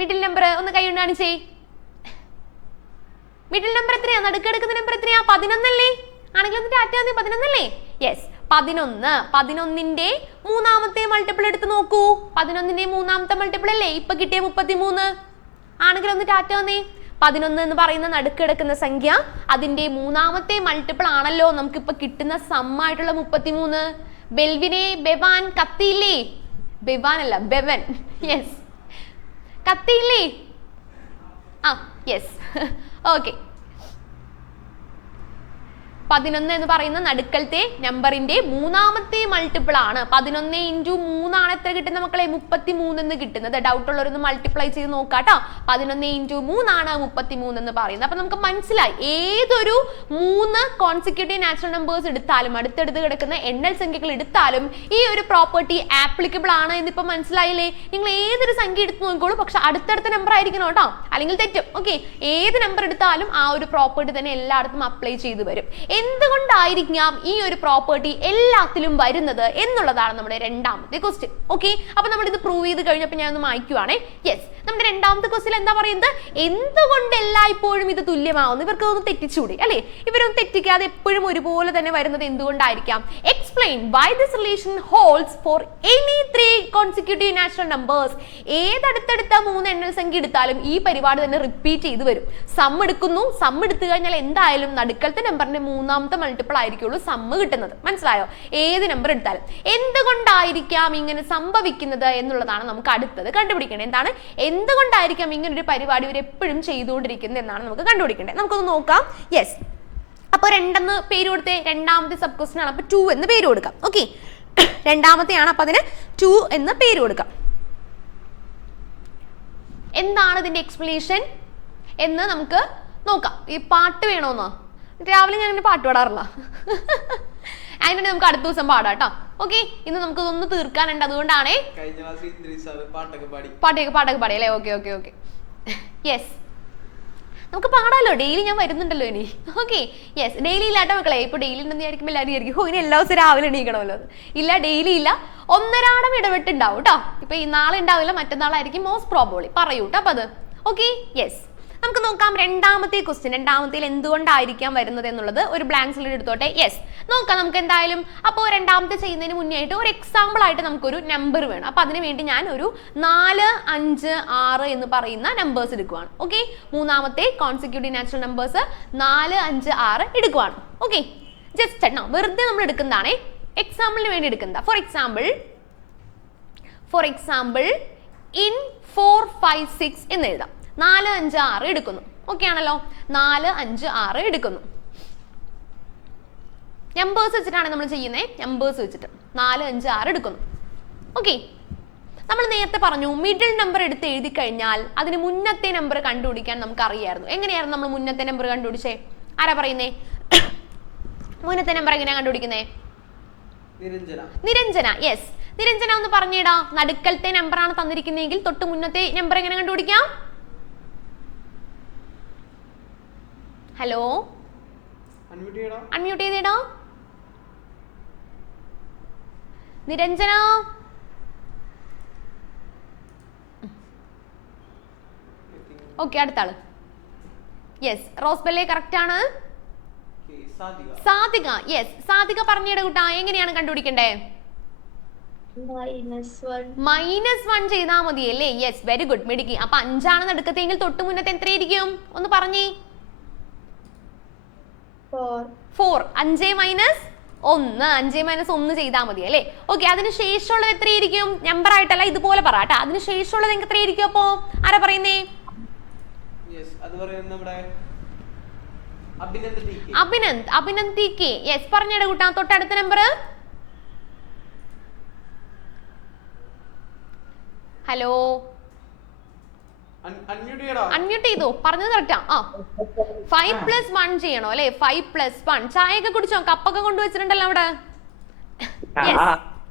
മിഡിൽ നമ്പർ ഒന്ന് കൈ കൊണ്ട് കാണിച്ചേ. മിഡിൽ നമ്പർ എത്രയാ? നടുക്കെടുക്കുന്ന നമ്പർ എത്രയാ? 11 അല്ലേ? ആണെങ്കിൽ ഒന്ന് ടാറ്റ 11 അല്ലേ? യെസ്, 11. 11ന്റെ മൂന്നാമത്തെ മൾട്ടിപ്പിൾ എടുത്ത് നോക്കൂ. 11ന്റെ മൂന്നാമത്തെ മൾട്ടിപ്പിൾ അല്ലേ ഇപ്പൊ കിട്ടിയ 33? ആണെങ്കിൽ ഒന്ന് ടാറ്റ തന്നേ. 11 എന്ന് പറയുന്ന നടുക്കെടുക്കുന്ന സംഖ്യ, അതിന്റെ മൂന്നാമത്തെ മൾട്ടിപ്പിൾ ആണല്ലോ നമുക്കിപ്പൊ കിട്ടുന്ന സമ്മായിട്ടുള്ള 33. ബെൽവിനെ, ബെവാൻ കത്തിയില്ലേ? ബെവാൻ അല്ല, ബെവൻ. യെസ്, കത്തിയില്ലേ? ആ, യെസ്, ഓക്കെ. 11 എന്ന് പറയുന്ന നടുക്കലത്തെ നമ്പറിന്റെ മൂന്നാമത്തെ മൾട്ടിപ്പിൾ ആണ്. 11 into 3 ആണ് എത്ര കിട്ടുന്ന മക്കളെ? 33 എന്ന് കിട്ടുന്നത്. ഡൗട്ട് ഉള്ളവരൊന്ന് മൾട്ടിപ്ലൈ ചെയ്ത് നോക്കാട്ടോ. 11 into 3 ആണ് 33 എന്ന് പറയുന്നത്. അപ്പൊ നമുക്ക് മനസ്സിലായി ഏതൊരു 3 കോൺസിക്യൂട്ടീവ് നാച്ചുറൽ നമ്പേഴ്സ് എടുത്താലും, അടുത്തടുത്ത് കിടക്കുന്ന എണ്ണൽ സംഖ്യകൾ എടുത്താലും ഈ ഒരു പ്രോപ്പർട്ടി ആപ്ലിക്കബിൾ ആണ് എന്നിപ്പോ മനസ്സിലായില്ലേ? നിങ്ങൾ ഏതൊരു സംഖ്യ എടുത്ത് നോക്കിക്കോളൂ, പക്ഷെ അടുത്തടുത്ത നമ്പർ ആയിരിക്കണം കേട്ടോ, അല്ലെങ്കിൽ തെറ്റും. ഓക്കെ, ഏത് നമ്പർ എടുത്താലും ആ ഒരു പ്രോപ്പർട്ടി തന്നെ എല്ലായിടത്തും അപ്ലൈ ചെയ്ത് വരും. എന്തുകൊണ്ടായിരിക്കാം ഈ ഒരു പ്രോപ്പർട്ടി എല്ലാത്തിലും വരുന്നത് എന്നുള്ളതാണ് നമ്മുടെ രണ്ടാമത്തെ ക്വസ്റ്റ്യൻ. ഓക്കെ, അപ്പൊ നമ്മൾ ഇത് പ്രൂവ് ചെയ്ത് കഴിഞ്ഞപ്പോൾ ഞാൻ ഒന്ന് മായ്ക്കുവാണേ. യെസ്, നമ്മുടെ രണ്ടാമത്തെ ക്വസ്റ്റ്യൻ എന്താ പറയുന്നത്? എന്തുകൊണ്ട് എല്ലായ്പ്പോഴും ഇത് തുല്യമാവുന്നു? ഇവർക്ക് ഒന്ന് തെറ്റിച്ചൂടെ അല്ലെ? ഇവരൊന്നും തെറ്റിക്കാതെ എപ്പോഴും ഒരുപോലെ തന്നെ വരുന്നത് എന്തുകൊണ്ടായിരിക്കാം? Explain why this relation holds for any 3 consecutive natural numbers. ഏതടുത്തടുത്ത 3 എണ്ണൽ സംഖ്യ എടുത്താലും ഈ പരിപാടി തന്നെ റിപ്പീറ്റ് ചെയ്ത് വരും. സം എടുക്കുന്നു, സം എടുത്തു കഴിഞ്ഞാൽ എന്തായാലും നടുക്കലത്തെ നമ്പറിന്റെ മൂന്നാമത്തെ മൾട്ടിപ്പിൾ ആയിരിക്കുള്ളൂ സമ്മ് കിട്ടുന്നത്. മനസ്സിലായോ? ഏത് നമ്പർ എടുത്താലും. എന്തുകൊണ്ടായിരിക്കാം ഇങ്ങനെ സംഭവിക്കുന്നത് എന്നുള്ളതാണ് നമുക്ക് അടുത്തത് കണ്ടുപിടിക്കേണ്ടത്. എന്താണ്? എന്തുകൊണ്ടായിരിക്കാം ഇങ്ങനെ ഒരു പരിപാടി ഇവർ എപ്പോഴും ചെയ്തുകൊണ്ടിരിക്കുന്നത് എന്നാണ് നമുക്ക് കണ്ടുപിടിക്കേണ്ടത്. നമുക്കൊന്ന് നോക്കാം. യെസ്, അപ്പൊ 2 എന്ന് പേര് കൊടുത്തേ. രണ്ടാമത്തെ സബ് ക്വസ്റ്റ്യൻ ആണ്, അപ്പൊ 2 എന്ന് പേര് കൊടുക്കാം. ഓക്കെ, രണ്ടാമത്തെയാണ്, അപ്പൊ അതിന് 2 എന്ന് പേര് കൊടുക്കാം. എന്താണ് ഇതിന്റെ എക്സ്പ്ലനേഷൻ എന്ന് നമുക്ക് നോക്കാം. ഈ പാട്ട് വേണോന്നോ? രാവിലെ ഞാൻ അങ്ങനെ പാട്ട് പാടാറില്ല. അതിനുവേണ്ടി നമുക്ക് അടുത്ത ദിവസം പാടാം കേട്ടോ. ഓക്കെ, ഇന്ന് നമുക്ക് ഇതൊന്ന് തീർക്കാനുണ്ട്. അതുകൊണ്ടാണേ പാട്ടൊക്കെ പാടി അല്ലേ? ഓക്കെ ഓക്കെ ഓക്കെ, യെസ്, നമുക്ക് പാടാലോ. ഡെയിലി ഞാൻ വരുന്നുണ്ടല്ലോ ഇനി. ഓക്കെ, യെസ്, ഡെയിലി ഇല്ലാട്ടോ മക്കളെ. ഇപ്പൊ ഡെയിലി ഉണ്ടെന്ന് വിചാരിക്കുമ്പോൾ എല്ലാവരും വിചാരിക്കും ഇനി എല്ലാ ദിവസവും രാവിലെ എണീക്കണമല്ലോ. ഇല്ല, ഡെയിലി ഇല്ല, ഒന്നരാടം ഇടവിട്ടുണ്ടാവും കേട്ടോ. ഇപ്പൊ ഈ നാളെ ഉണ്ടാവില്ല, മറ്റന്നാളായിരിക്കും മോസ്റ്റ് പ്രോബബ്ലി. പറയൂ കേട്ടോ അപ്പൊ അത്. ഓക്കെ, യെസ്, നമുക്ക് നോക്കാം രണ്ടാമത്തെ ക്വസ്റ്റ്യൻ. രണ്ടാമത്തേൽ എന്തുകൊണ്ടായിരിക്കാം വരുന്നത് എന്നുള്ളത് ഒരു ബ്ലാങ്ക് സ്ലേറ്റ് എടുത്തോട്ടെ. യെസ്, നോക്കാം നമുക്ക് എന്തായാലും. അപ്പോൾ രണ്ടാമത്തെ ചെയ്യുന്നതിന് മുന്നേ ആയിട്ട് ഒരു എക്സാമ്പിൾ ആയിട്ട് നമുക്കൊരു നമ്പർ വേണം. അപ്പൊ അതിന് വേണ്ടി ഞാൻ ഒരു 4, 5, 6 എന്ന് പറയുന്ന നമ്പേഴ്സ് എടുക്കുവാണ്. ഓക്കെ, മൂന്നാമത്തെ കോൺസിക്യൂട്ടീവ് നാച്ചുറൽ നമ്പേഴ്സ് 4, 5, 6 എടുക്കുവാണ്. ഓക്കെ, ജസ്റ്റ് എന്നാ വെറുതെ നമ്മൾ എടുക്കുന്നതാണേ, എക്സാമ്പിളിന് വേണ്ടി എടുക്കുന്നതാ. ഫോർ എക്സാമ്പിൾ ഇൻ 4, 5, 6 എന്ന് എഴുതാം. 4, 5, 6 എടുക്കുന്നു. ഓക്കെ ആണല്ലോ, 4, 5, 6 എടുക്കുന്നു. നമ്പേഴ്സ് വെച്ചിട്ടാണ് നമ്മൾ ചെയ്യുന്നത്. നമ്പേഴ്സ് വെച്ചിട്ട് 4, 5, 6 എടുക്കുന്നു. ഓക്കെ, നമ്മൾ നേരത്തെ പറഞ്ഞു മിഡിൽ നമ്പർ എടുത്ത് എഴുതി കഴിഞ്ഞാൽ അതിന് മുന്നത്തെ നമ്പർ കണ്ടുപിടിക്കാൻ നമുക്ക് അറിയായിരുന്നു. എങ്ങനെയായിരുന്നു നമ്മൾ മുന്നത്തെ നമ്പർ കണ്ടുപിടിച്ചേ? ആരാ പറയുന്നേ? മുന്നത്തെ നമ്പർ എങ്ങനെയാ കണ്ടുപിടിക്കുന്നേ? നിരഞ്ജന. യെസ്, നിരഞ്ജന ഒന്ന് പറഞ്ഞേടാ. നടുക്കലത്തെ നമ്പറാണ് തന്നിരിക്കുന്നതെങ്കിൽ തൊട്ട് മുന്നത്തെ നമ്പർ എങ്ങനെ കണ്ടുപിടിക്കാം? ഹലോ, അൺമ്യൂട്ട് ചെയ്തേടാ നിരഞ്ജന. ഓക്കെ, അടുത്ത ആള്. യെസ്, റോസ്ബെല്ലെ കറക്റ്റ് ആണ്. സാധിക. യെസ്, സാധിക പറഞ്ഞിട കൂട്ടാ, എങ്ങനെയാണ് കണ്ടുപിടിക്കണ്ടേ? -1 ചെയ്താ മതി അല്ലേ? യെസ്, വെരി ഗുഡ്, മിടുക്കി. അപ്പൊ 5 ആണെന്ന് എടുക്കത്തെങ്കിൽ തൊട്ട് മുന്നത്തെ എത്രയായിരിക്കും? ഒന്ന് പറഞ്ഞേ. 4. 5 - 1. 5 - 1 ചെയ്താൽ മതി അല്ലേ? ഓക്കെ, അതിന് ശേഷമുള്ളത് എത്രയായിരിക്കും? നമ്പർ ആയിട്ടല്ല, ഇതുപോലെ പറയാട്ടോ. അതിന് ശേഷമുള്ളത് എത്രയായിരിക്കും? അപ്പോ ആരാ പറയുന്നേ? അഭിനന്ദ് കെ. യെസ്, പറഞ്ഞിട കൂട്ടാ. തൊട്ടടുത്ത നമ്പർ? ഹലോ, അൺമ്യൂട്ട് ചെയ്തോ? പറഞ്ഞത് കറക്റ്റാ. 5 + 1 ചെയ്യണോ അല്ലെ? 5 + 1. ചായ ഒക്കെ കുടിച്ചോ? കപ്പൊക്കെ കൊണ്ടുവച്ചിട്ടുണ്ടല്ലോ അവിടെ.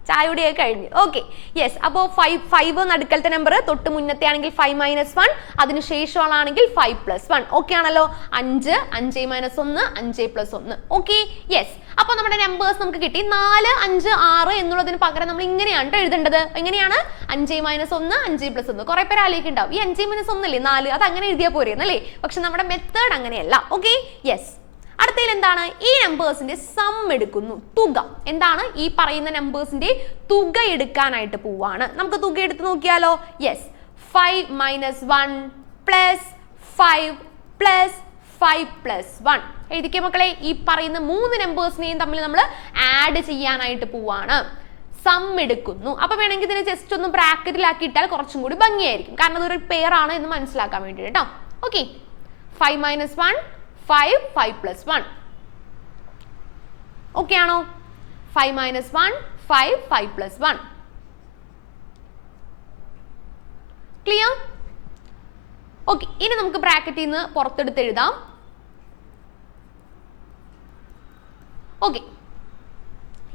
ചായ കുടിയൊക്കെ കഴിഞ്ഞു. Okay, yes. അപ്പോൾ 5 നടുക്കലത്തെ നമ്പർ, തൊട്ട് മുന്നത്തെ ആണെങ്കിൽ 5 - 1, അതിനുശേഷമാണെങ്കിൽ 5 + 1. ഓക്കെ ആണല്ലോ? 5, 5 - 1, 5 + 1. Okay, yes. അപ്പൊ നമ്മുടെ നമ്പേഴ്സ് നമുക്ക് കിട്ടി. 4, 5, 6 എന്നുള്ളതിന് പകരം നമ്മൾ ഇങ്ങനെയാണ് എഴുതേണ്ടത്. എങ്ങനെയാണ്? 5 - 1, 5 + 1. കുറെ പേര് ആലോചിക്കുന്നുണ്ടാവും, ഈ 5 - 1 അല്ലേ 4, അത് അങ്ങനെ എഴുതിയാൽ പോരെന്നല്ലേ? പക്ഷെ നമ്മുടെ മെത്തേഡ് അങ്ങനെയല്ല. Okay, yes. അടുത്തതിൽ എന്താണ്? ഈ നമ്പേഴ്സിന്റെ സം എടുക്കുന്നു, തുക. എന്താണ്? ഈ പറയുന്ന നമ്പേഴ്സിന്റെ തുക എടുക്കാനായിട്ട് പോവാണ്. നമുക്ക് തുക എടുത്ത് നോക്കിയാലോ? യെസ്, 5 - 1 + 5 + 5 + 1. എഴുതിക്കേ മക്കളെ. ഈ പറയുന്ന 3 നമ്പേഴ്സിനെയും തമ്മിൽ നമ്മൾ ആഡ് ചെയ്യാനായിട്ട് പോവാണ്. സം എടുക്കുന്നു. അപ്പൊ വേണമെങ്കിൽ ഇതിനെ ജസ്റ്റ് ഒന്ന് ബ്രാക്കറ്റിലാക്കി ഇട്ടാൽ കുറച്ചും കൂടി ഭംഗിയായിരിക്കും. കാരണം അതൊരു പെയർ ആണ് എന്ന് മനസ്സിലാക്കാൻ വേണ്ടി കേട്ടോ. ഓക്കെ, 5 - 1 5 5 + 1. ഓക്കെ ആണോ? 5 - 1 5 5 + 1. ക്ലിയർ? ഓക്കെ, ഇനി നമുക്ക് ബ്രാക്കറ്റിൽ നിന്ന് പുറത്തെടുത്ത് എഴുതാം. ഓക്കെ,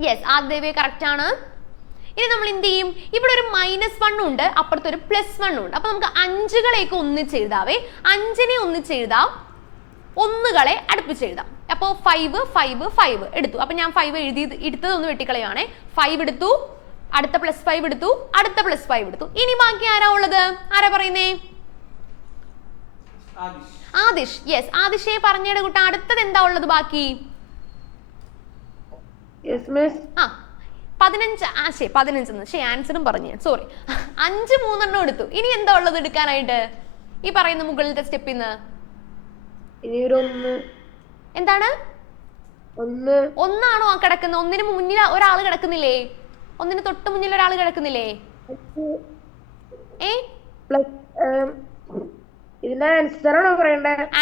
യെസ്, ആദ്യവേ കറക്റ്റ് ആണ്. ഇനി നമ്മൾ എന്ത് ചെയ്യും? ഇവിടെ ഒരു -1 ഉണ്ട്, അപ്പുറത്ത് ഒരു +1 ഉണ്ട്. അപ്പൊ നമുക്ക് 5കളെയൊക്കെ ഒന്നിച്ചെഴുതാവേ. 5നെ ഒന്നിച്ചെഴുതാം, 1കളെ അടുപ്പിച്ചെഴുതാം. അപ്പോൾ 5 5 5 എടുത്തു. അപ്പൊ ഞാൻ 5 എടുത്തത് ഒന്ന് വെട്ടിക്കളയുവാണേ. 5 എടുത്തു, അടുത്ത +5 എടുത്തു, അടുത്ത +5 എടുത്തു. ഇനി ബാക്കി ആരാ ഉള്ളത്? ആരാ പറയുന്നേ? ആദിഷ്. യെസ്, ആദിഷയെ പറഞ്ഞിട കൂട്ട. അടുത്തത് എന്താ ഉള്ളത് ബാക്കി? 15. 15 ആൻസറും പറഞ്ഞു, സോറി. 5 3 എടുത്തു. ഇനി എന്താ ഉള്ളത് എടുക്കാനായിട്ട്? ഈ പറയുന്ന മുകളിലത്തെ സ്റ്റെപ്പിൽ നിന്ന് എന്താണ്? 1 ആണോ ആ കിടക്കുന്നത്? 1ന് മുന്നിൽ ഒരാൾ കിടക്കുന്നില്ലേ? 1ന് തൊട്ട് മുന്നിൽ ഒരാൾ കിടക്കുന്നില്ലേ?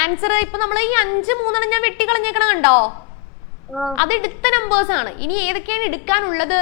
ആൻസർ ഇപ്പൊ നമ്മൾ ഈ 5 3 ഞാൻ വെട്ടിക്കളഞ്ഞേക്കണ കണ്ടോ? അത് എടുത്ത നമ്പേഴ്സ് ആണ്. ഇനി ഏതൊക്കെയാണ് എടുക്കാനുള്ളത്?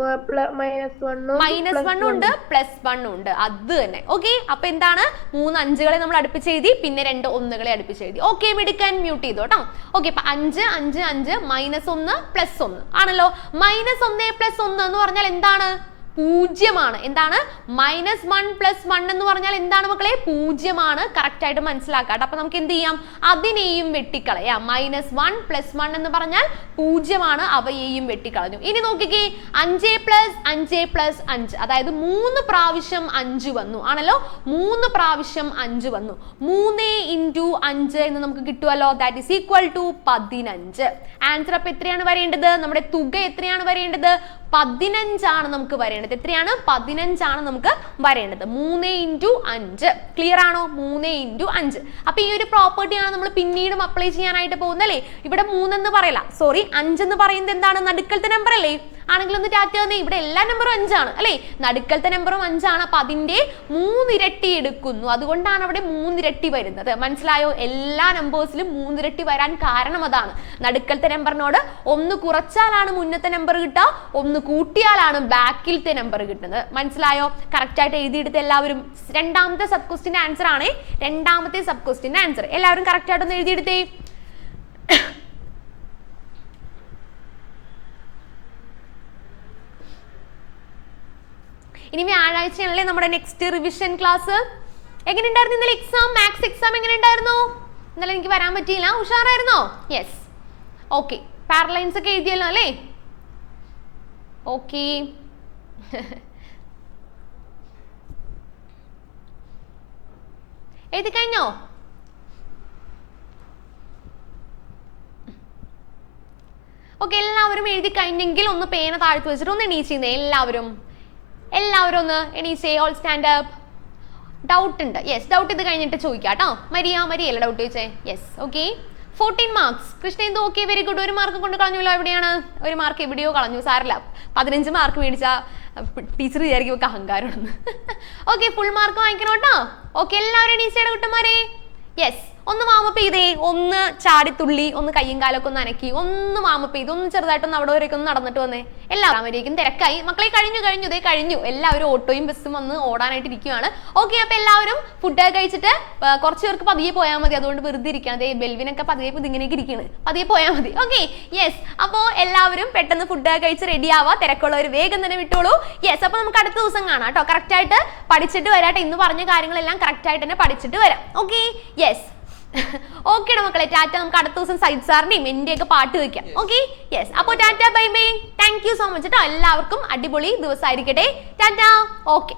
-1 ഉണ്ട് +1 ഉണ്ട് അത് തന്നെ. ഓക്കെ, അപ്പൊ എന്താണ് 3 5കളെ നമ്മൾ അടുപ്പിച്ച് എഴുതി, പിന്നെ 2 1കളെ അടുപ്പിച്ച് എഴുതി. ഓക്കെ, മിടുക്കൻ മ്യൂട്ട് ചെയ്തു കേട്ടോ. ഓക്കെ, അപ്പൊ 5 5 5 -1 +1 ആണല്ലോ. -1 +1 എന്ന് പറഞ്ഞാൽ എന്താണ്? പൂജ്യമാണ്. എന്താണ്? -1 +1 എന്ന് പറഞ്ഞാൽ എന്താണ് മക്കളെ? പൂജ്യമാണ്. കറക്റ്റ് ആയിട്ട് മനസ്സിലാക്കാം. അപ്പൊ നമുക്ക് എന്ത് ചെയ്യാം? അതിനെയും വെട്ടിക്കളയാം. -1 +1 എന്ന് പറഞ്ഞാൽ പൂജ്യമാണ്, അവയെയും വെട്ടിക്കളഞ്ഞു. ഇനി നോക്കിക്കേ, 5 + 5 + 5, അതായത് 3 പ്രാവശ്യം 5 വന്നു ആണല്ലോ. 3 പ്രാവശ്യം 5 വന്നു. 3 × 5 എന്ന് നമുക്ക് കിട്ടുമല്ലോ. That is equal to 15. Answer അപ്പൊ എത്രയാണ് വരേണ്ടത്? നമ്മുടെ തുക എത്രയാണ് വരേണ്ടത്? 15 ആണ് നമുക്ക് വരേണ്ടത്. എത്രയാണ്? 15 ആണ് നമുക്ക് വരേണ്ടത്. 3 × 5. ക്ലിയർ ആണോ? 3 × 5. അപ്പൊ ഈ ഒരു പ്രോപ്പർട്ടിയാണ് നമ്മൾ പിന്നീടും അപ്ലൈ ചെയ്യാനായിട്ട് പോകുന്നത് അല്ലേ. ഇവിടെ 3 എന്ന് പറയില്ല, സോറി 5 എന്ന് പറയുന്നത് എന്താണ്? നടുക്കലത്തെ നമ്പർ അല്ലേ. ആണെങ്കിൽ ഒന്ന് ടാറ്റ തന്നെ, ഇവിടെ എല്ലാ നമ്പറും 5 ആണ് അല്ലേ. നടുക്കലത്തെ നമ്പറും 5 ആണ്. അപ്പൊ അതിന്റെ 3 ഇരട്ടി എടുക്കുന്നു. അതുകൊണ്ടാണ് അവിടെ 3 ഇരട്ടി വരുന്നത്. മനസ്സിലായോ? എല്ലാ നമ്പേഴ്സിലും 3 ഇരട്ടി വരാൻ കാരണം അതാണ്. നടുക്കലത്തെ നമ്പറിനോട് 1 കുറച്ചാലാണ് മുന്നത്തെ നമ്പർ കിട്ടുക, 1 കൂട്ടിയാലാണ് ബാക്കിലത്തെ നമ്പർ കിട്ടുന്നത്. മനസ്സിലായോ? കറക്റ്റ് ആയിട്ട് എഴുതിയെടുത്ത് എല്ലാവരും. രണ്ടാമത്തെ സബ് ക്വസ്റ്റിന്റെ ആൻസർ ആണ്. രണ്ടാമത്തെ സബ് ക്വസ്റ്റിന്റെ ആൻസർ എല്ലാവരും കറക്റ്റ് ആയിട്ടൊന്ന് എഴുതിയെടുത്തേ. ഇനി വ്യാഴാഴ്ചയാണല്ലേ നമ്മുടെ നെക്സ്റ്റ് റിവിഷൻ ക്ലാസ്. എങ്ങനെ ഉണ്ടായിരുന്നു ഇന്നലെ എക്സാം? മാത്സ് എക്സാം എങ്ങനെ ഉണ്ടായിരുന്നു? ഇന്നലെ എനിക്ക് വരാൻ പറ്റിയില്ല. ഉഷാറായിരുന്നോ? യെസ്. ഓക്കെ, പാരലൈൻസ് ഒക്കെ എഴുതിയല്ലോ അല്ലേ? ഓക്കെ, എഴുതി കഴിഞ്ഞോ? ഓക്കെ, എല്ലാവരും എഴുതി കഴിഞ്ഞെങ്കിൽ ഒന്ന് പേന താഴ്ത്തി വെച്ചിട്ട് ഒന്ന് എണീച്ചിരുന്നേ. എല്ലാവരും ഒന്ന് എണീച്ചേ. All stand up. ഡൗട്ട് ഉണ്ട്? യെസ്, ഡൗട്ട് ഇത് കഴിഞ്ഞിട്ട് ചോദിക്കാം കേട്ടോ. മരിയല്ല ഡൗട്ട് ചോദിച്ചേ. Yes, okay. 14 marks. Krishnendu okay, very good. 1 mark കൊണ്ട് കളഞ്ഞല്ലോ. എവിടെയാണ്? 1 മാർക്ക് എവിടെയോ കളഞ്ഞു. സാരല്ല, 15 മാർക്ക് മേടിച്ച ടീച്ചർ വിചാരിക്കും ഒക്കെ അഹങ്കാരമാണെന്ന്. ഓക്കെ, ഫുൾ മാർക്ക് വാങ്ങിക്കണം കേട്ടോ. ഓക്കെ, എല്ലാവരും എണീച്ചയുടെ കുട്ടന്മാരെ. യെസ്, ഒന്ന് വാമപ്പ് ചെയ്തേ. ഒന്ന് ചാടിത്തുള്ളി, ഒന്ന് കയ്യും കാലൊക്കെ ഒന്ന് അനക്കി, ഒന്ന് വാമപ്പ് ചെയ്ത്, ഒന്ന് ചെറുതായിട്ടൊന്ന് അവിടെ വരെയൊക്കെ ഒന്ന് നടന്നിട്ട് വന്നേ. എല്ലാവരും തിരക്കായി. മക്കളെ കഴിഞ്ഞു. എല്ലാവരും ഓട്ടോയും ബസ്സും വന്ന് ഓടാനായിട്ട് ഇരിക്കുകയാണ്. ഓക്കെ, അപ്പൊ എല്ലാവരും ഫുഡ് കഴിച്ചിട്ട് കുറച്ച് പേർക്ക് പതിയെ പോയാൽ മതി. അതുകൊണ്ട് വെറുതെ ഇരിക്കണം. അതേ ബെൽവിനൊക്കെ പതിയെ ഇതിങ്ങനെയൊക്കെ ഇരിക്കുന്നത്. പതിയെ പോയാൽ മതി. Okay, yes. അപ്പോ എല്ലാവരും പെട്ടെന്ന് ഫുഡ് കഴിച്ച് റെഡി ആവാ. തിരക്കുള്ളവർ വേഗം തന്നെ വിട്ടോളൂ. യെസ്, അപ്പൊ നമുക്ക് അടുത്ത ദിവസം കാണാം കേട്ടോ. കറക്റ്റ് ആയിട്ട് പഠിച്ചിട്ട് വരാട്ടെ. ഇന്ന് പറഞ്ഞ കാര്യങ്ങളെല്ലാം കറക്റ്റ് ആയിട്ട് തന്നെ പഠിച്ചിട്ട് വരാം. Okay, yes. ഓക്കെ മക്കളെ, ടാറ്റ. നമുക്ക് അടുത്ത ദിവസം സൈഡ് സാറിന്റെയും എന്റെ ഒക്കെ പാട്ട് വെക്കാം. Okay, yes. അപ്പൊ tata, bye bye. Thank you so much കേട്ടോ. എല്ലാവർക്കും അടിപൊളി ദിവസമായിരിക്കട്ടെ. ടാറ്റ. ഓക്കെ.